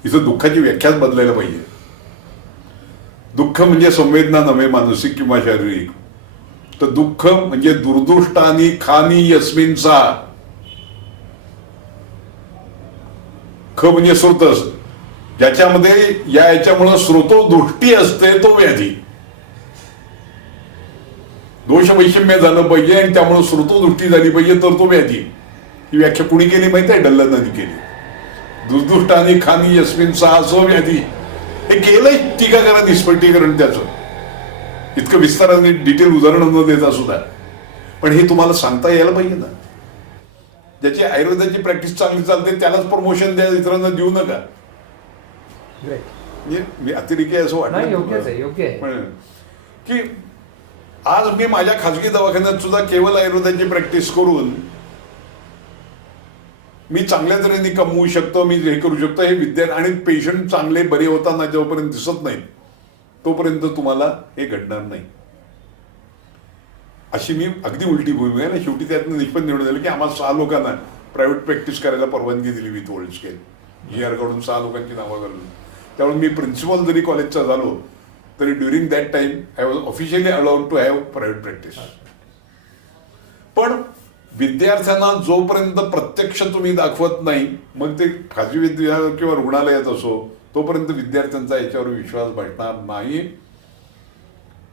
इथं दुःखाची व्याख्याच बदलायला पाहिजे. दुःख म्हणजे संवेदना नव्हे, मानसिक किंवा शारीरिक. तर दुःख म्हणजे दुर्दुष्टानी खानी यस्मिनचा. ख म्हणजे स्रोतस, ज्याच्यामध्ये याच्यामुळे स्रोतो दृष्टी असते तो व्याधी. दोष वैषम्य झालं पाहिजे आणि त्यामुळे स्रोतोदृष्टी झाली पाहिजे तर तो व्याधी. ही व्याख्या कुणी केली माहिती आहे? डल्लनाने केली. दुर्दुष्टानी खानी यस्मिन साहसो व्याधी, हे केलंय टीकाकारांनी स्पष्टीकरण त्याचं, इतकं विस्ताराने डिटेल उदाहरण न देता सुद्धा. पण हे तुम्हाला सांगता यायला पाहिजे ना. ज्याची आयुर्वेदाची प्रॅक्टिस चांगली चालते त्यालाच प्रमोशन द्या, इतरांना देऊ नका. मी अतिरेकी असं वाटतं पण की आज मी माझ्या खाजगी दवाखान्यात सुद्धा केवळ आयुर्वेदाची प्रॅक्टिस करून मी चांगल्या तऱ्हेने कमवू शकतो, मी हे करू शकतो. हे विद्यार्थी आणि पेशंट चांगले बरे होताना जोपर्यंत दिसत नाही तोपर्यंत तुम्हाला हे घडणार नाही. अशी मी अगदी उलटी भूमी आहे ना. शेवटी त्यातनं निष्पन्न निवडून झालं की आम्हाला 6 लोकांना प्रायव्हेट प्रॅक्टिस करायला परवानगी दिली विथ वर्ल्ड स्केल. GR कडून 6 लोकांची नावं घालून. त्यामुळे मी प्रिन्सिपल जरी कॉलेजचा झालो तरी during that time I was officially allowed to have private practice. पण विद्यार्थ्यांना जोपर्यंत प्रत्यक्ष तुम्ही दाखवत नाही, मग ते खाजगी विद्यालय किंवा रुग्णालयात असो, तोपर्यंत विद्यार्थ्यांचा याच्यावर विश्वास बसणार नाही.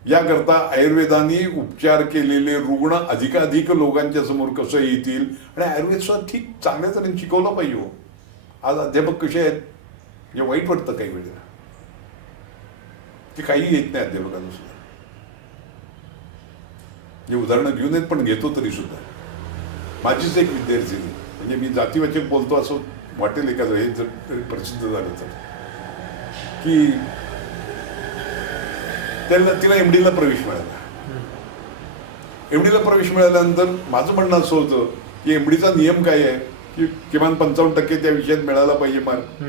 याकरता आयुर्वेदाने उपचार केलेले रुग्ण अधिकाधिक लोकांच्या समोर कसं येतील. आणि आयुर्वेद सुद्धा ठीक चांगल्या तऱ्हेने शिकवलं पाहिजे हो. आज अध्यापक कसे आहेत जे वाईट वाटतं काही वेळेला की काही येत नाही अध्यापकांना सुद्धा. हे उदाहरणं घेऊन येत पण घेतो तरी सुद्धा. माझीच एक विद्यार्थिनी, म्हणजे मी जातीवाचक बोलतो असं वाटेल एखादं, हे जर प्रसिद्ध झालं तर, की तिला MD ला प्रवेश मिळाला. MD ला प्रवेश मिळाल्यानंतर माझं म्हणणं असं होतं की MD चा नियम काय आहे की किमान 55% त्या विषयात मिळाला पाहिजे मार्क.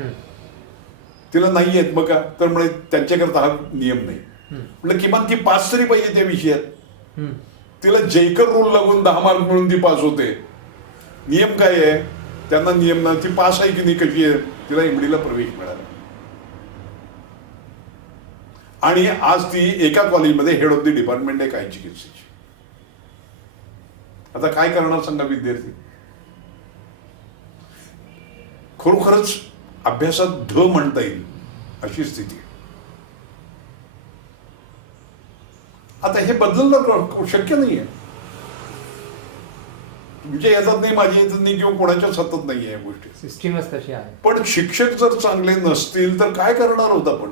तिला नाही आहेत. मग का तर म्हणे त्यांच्याकरता हा नियम नाही. म्हणजे किमान ती पास तरी पाहिजे त्या विषयात. तिला जयकर रूल लागून 10 मार्क मिळून ती पास होते. नियम काय आहे त्यांना? नियम ना, ती पास आहे की नाही, कशी आहे, तिला MD ला प्रवेश मिळाला. आणि आज ती एका कॉलेजमध्ये हेड ऑफ द डिपार्टमेंट आहे काय चिकित्सेची. आता काय करणार सांगा विद्यार्थी? खरोखरच अभ्यासात ढ म्हणता येईल अशी स्थिती. आता हे बदलणं शक्य नाहीये. तुमच्या याच्यात नाही, माझ्या याच्यात नाही, किंवा कोणाच्याच हातात नाहीये या गोष्टी. सिस्टीमच तशी आहे. पण शिक्षक जर चांगले नसतील तर काय करणार होत आपण?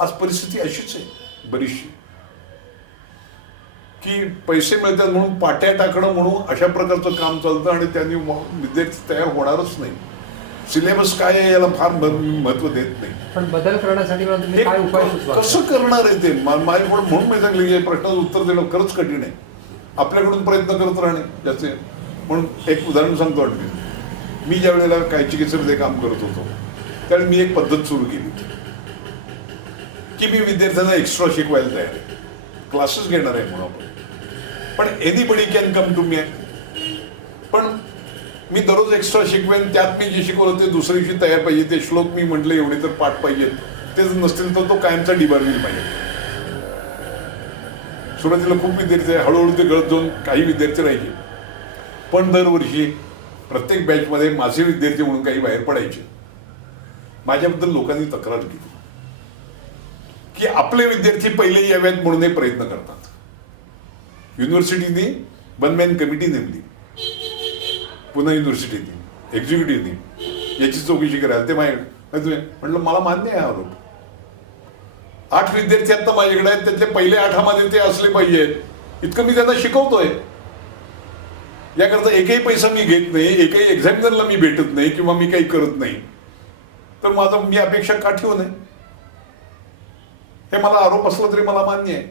आज परिस्थिती अशीच आहे बरीचशी, की पैसे मिळतात म्हणून पाट्या टाकणं म्हणून अशा प्रकारचं काम चालतं आणि त्यांनी विद्यार्थी तयार होणारच नाही. सिलेबस काय आहे याला फार महत्व देत नाही. पण बदल करण्यासाठी काय उपाय कसं करणार आहे ते? माझ्याकडून म्हणून मी सांगले की प्रश्नाचं उत्तर देणं खरंच कठीण आहे. आपल्याकडून प्रयत्न करत राहणे त्याचे. म्हणून एक उदाहरण सांगतो. मी ज्या वेळेला काय चिकित्सेमध्ये काम करत होतो त्यावेळी मी एक पद्धत सुरू केली की मी विद्यार्थ्यांना एक्स्ट्रा शिकवायला तयार आहे. क्लासेस घेणार आहे म्हणून आपण, पण anybody can come to me. पण मी दररोज एक्स्ट्रा शिकवेन, त्यात मी जे शिकवलं ते दुसऱ्या दिवशी तयार पाहिजे. ते श्लोक मी म्हटलं एवढे तर पाठ पाहिजेत, ते नसतील तर तो कायमचा डिबारवील पाहिजे. सुरुवातीला खूप विद्यार्थी आहे, हळूहळू ते गळत जाऊन काही विद्यार्थी राहिले. पण दरवर्षी प्रत्येक बॅचमध्ये माझे विद्यार्थी म्हणून काही बाहेर पडायचे. माझ्याबद्दल लोकांनी तक्रार केली की आपले विद्यार्थी पहिले याव्यात म्हणून हे प्रयत्न करतात. युनिव्हर्सिटीने वन मॅन कमिटी नेमली, पुणे युनिव्हर्सिटीने एक्झिक्युटिव्हने, याची चौकशी करायला. ते माझ्याकडे म्हटलं मला मान्य आहे आरोप. 8 विद्यार्थी आता माझ्याकडे आहेत, त्यातले पहिले 8 ते असले पाहिजेत इतकं मी त्यांना शिकवतोय. याकरता एकही पैसा मी घेत नाही, एकही एक्झामिनरला मी भेटत नाही किंवा मी काही करत नाही. तर माझं मी अपेक्षा का ठेवू नये? हे मला आरोप असला तरी मला मान्य आहे.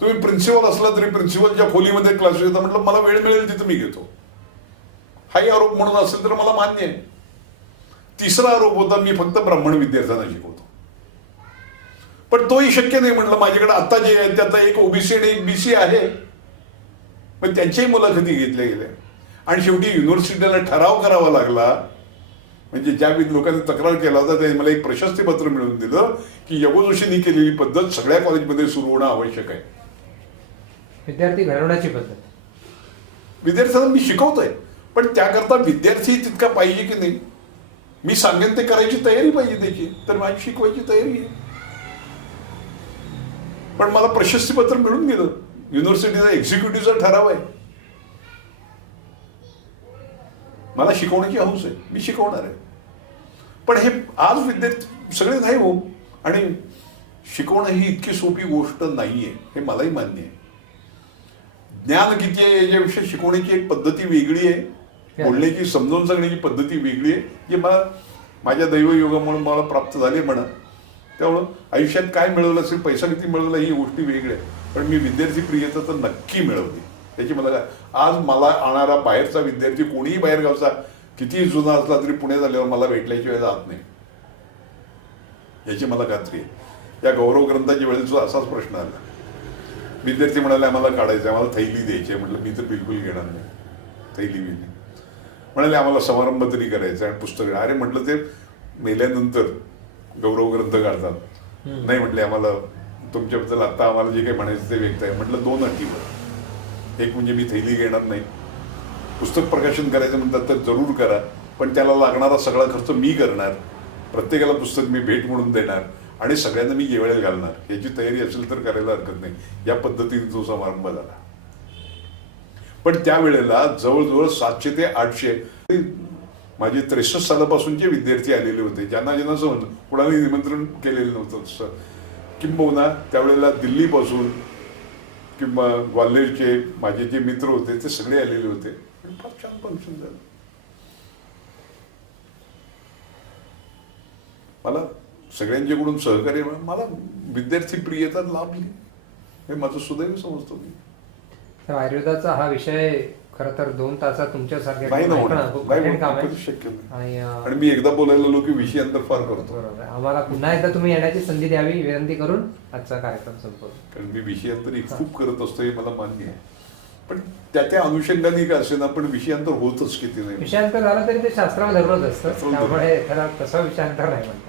तुम्ही प्रिन्सिपल असला तरी प्रिन्सिपलच्या खोलीमध्ये क्लासेस घेता म्हटलं मला वेळ मिळेल तिथं मी घेतो. हाही आरोप म्हणून असेल तर मला मान्य आहे. तिसरा आरोप होता मी फक्त ब्राह्मण विद्यार्थ्यांना शिकवतो. पण तोही शक्य नाही म्हटलं. माझ्याकडे आता जे आहे त्यात एक ओबीसी आणि एक बीसी आहे, पण त्यांच्याही मुलाखती घेतल्या गेल्या. आणि शेवटी युनिव्हर्सिटीला ठराव करावा लागला. म्हणजे ज्या लोकांनी तक्रार केला होता त्याने मला एक प्रशस्ती पत्र मिळवून दिलं की यगो जोशींनी केलेली पद्धत सगळ्या कॉलेजमध्ये सुरू होणं आवश्यक आहे. विद्यार्थी घडवण्याची पद्धत. विद्यार्थ्यांना मी शिकवतोय, पण त्याकरता विद्यार्थी तितका पाहिजे की नाही. मी सांगेन ते करायची तयारी पाहिजे त्याची, तर माझी शिकवायची तयारी आहे. पण मला प्रशस्ती पत्र मिळून गेलं. युनिव्हर्सिटीचा एक्झिक्युटिव्हचा ठराव आहे. मला शिकवण्याची हौस आहे, मी शिकवणार आहे. पण हे आज विद्यार्थी सगळे नाही हो. आणि शिकवणं ही इतकी सोपी गोष्ट नाहीये, हे मलाही मान्य आहे. ज्ञान किती आहे याच्यापेक्षा शिकवण्याची एक पद्धती वेगळी आहे, बोलण्याची समजावून सांगण्याची पद्धती वेगळी आहे, जी मला माझ्या दैवयोगामुळे मला प्राप्त झाली म्हणा. त्यामुळं आयुष्यात काय मिळवलं असेल, पैसा किती मिळवला ही गोष्टी वेगळी आहे, पण मी विद्यार्थी प्रियता तर नक्की मिळवली. त्याची मला काय, आज मला आणणारा बाहेरचा विद्यार्थी कोणीही बाहेर गावचा कितीही जुना असला तरी पुण्यात आल्यावर मला भेटल्याशिवाय जात नाही, याची मला खात्री आहे. या गौरव ग्रंथाच्या वेळेस असाच प्रश्न आला. विद्यार्थी म्हणाले आम्हाला काढायचं, आम्हाला थैली द्यायची आहे. म्हटलं मी तर बिलकुल घेणार नाही थैली बिली. म्हणाले आम्हाला समारंभ तरी करायचा आणि पुस्तक. अरे म्हटलं ते मेल्यानंतर गौरव ग्रंथ काढतात. नाही म्हटले आम्हाला तुमच्याबद्दल आता आम्हाला जे काही म्हणायचं ते व्यक्त आहे. म्हटलं 2 अटीवर. एक म्हणजे मी थैली घेणार नाही, पुस्तक प्रकाशन करायचं म्हणतात तर जरूर करा, पण त्याला लागणारा सगळा खर्च मी करणार, प्रत्येकाला पुस्तक मी भेट म्हणून देणार आणि सगळ्यांना मी जेवायला घालणार. याची तयारी असेल तर करायला हरकत नाही. या पद्धतीने तो समारंभ झाला. पण त्यावेळेला जवळजवळ 700 ते 800 माझे 63 सालापासूनचे विद्यार्थी आलेले होते, ज्यांना ज्यांना समज कुणाला निमंत्रण केलेलं नव्हतं. किंबहुना त्यावेळेला दिल्लीपासून किंवा ग्वाल्हेरचे माझे जे मित्र होते ते सगळे आलेले होते. फार छान फंक्शन झालं. मला सगळ्यांच्याकडून सहकार्य, मला विद्यार्थी प्रियता लाभली हे माझं सुदैव समजतो मी. आयुर्वेदाचा हा विषय खरं तर 2 तासात तुमच्यासारख्या नाही काम आहे. शक्य नाही. आणि मी एकदा बोलायला लागलो की विषयांतर फार करतो. बरोबर. आम्हाला पुन्हा एकदा तुम्ही येण्याची संधी द्यावी विनंती करून आजचा कार्यक्रम संपवतो. कारण मी विषयांतरी खूप करत असतो हे मला मान्य आहे, पण त्या अनुषंगाने का असे ना, पण विषयांतर होतच किती नाही. विषयांतर झालं तरी ते शास्त्रावर धरूनच असतं, त्यामुळे त्याला तसं विषयांतर नाही म्हणतात.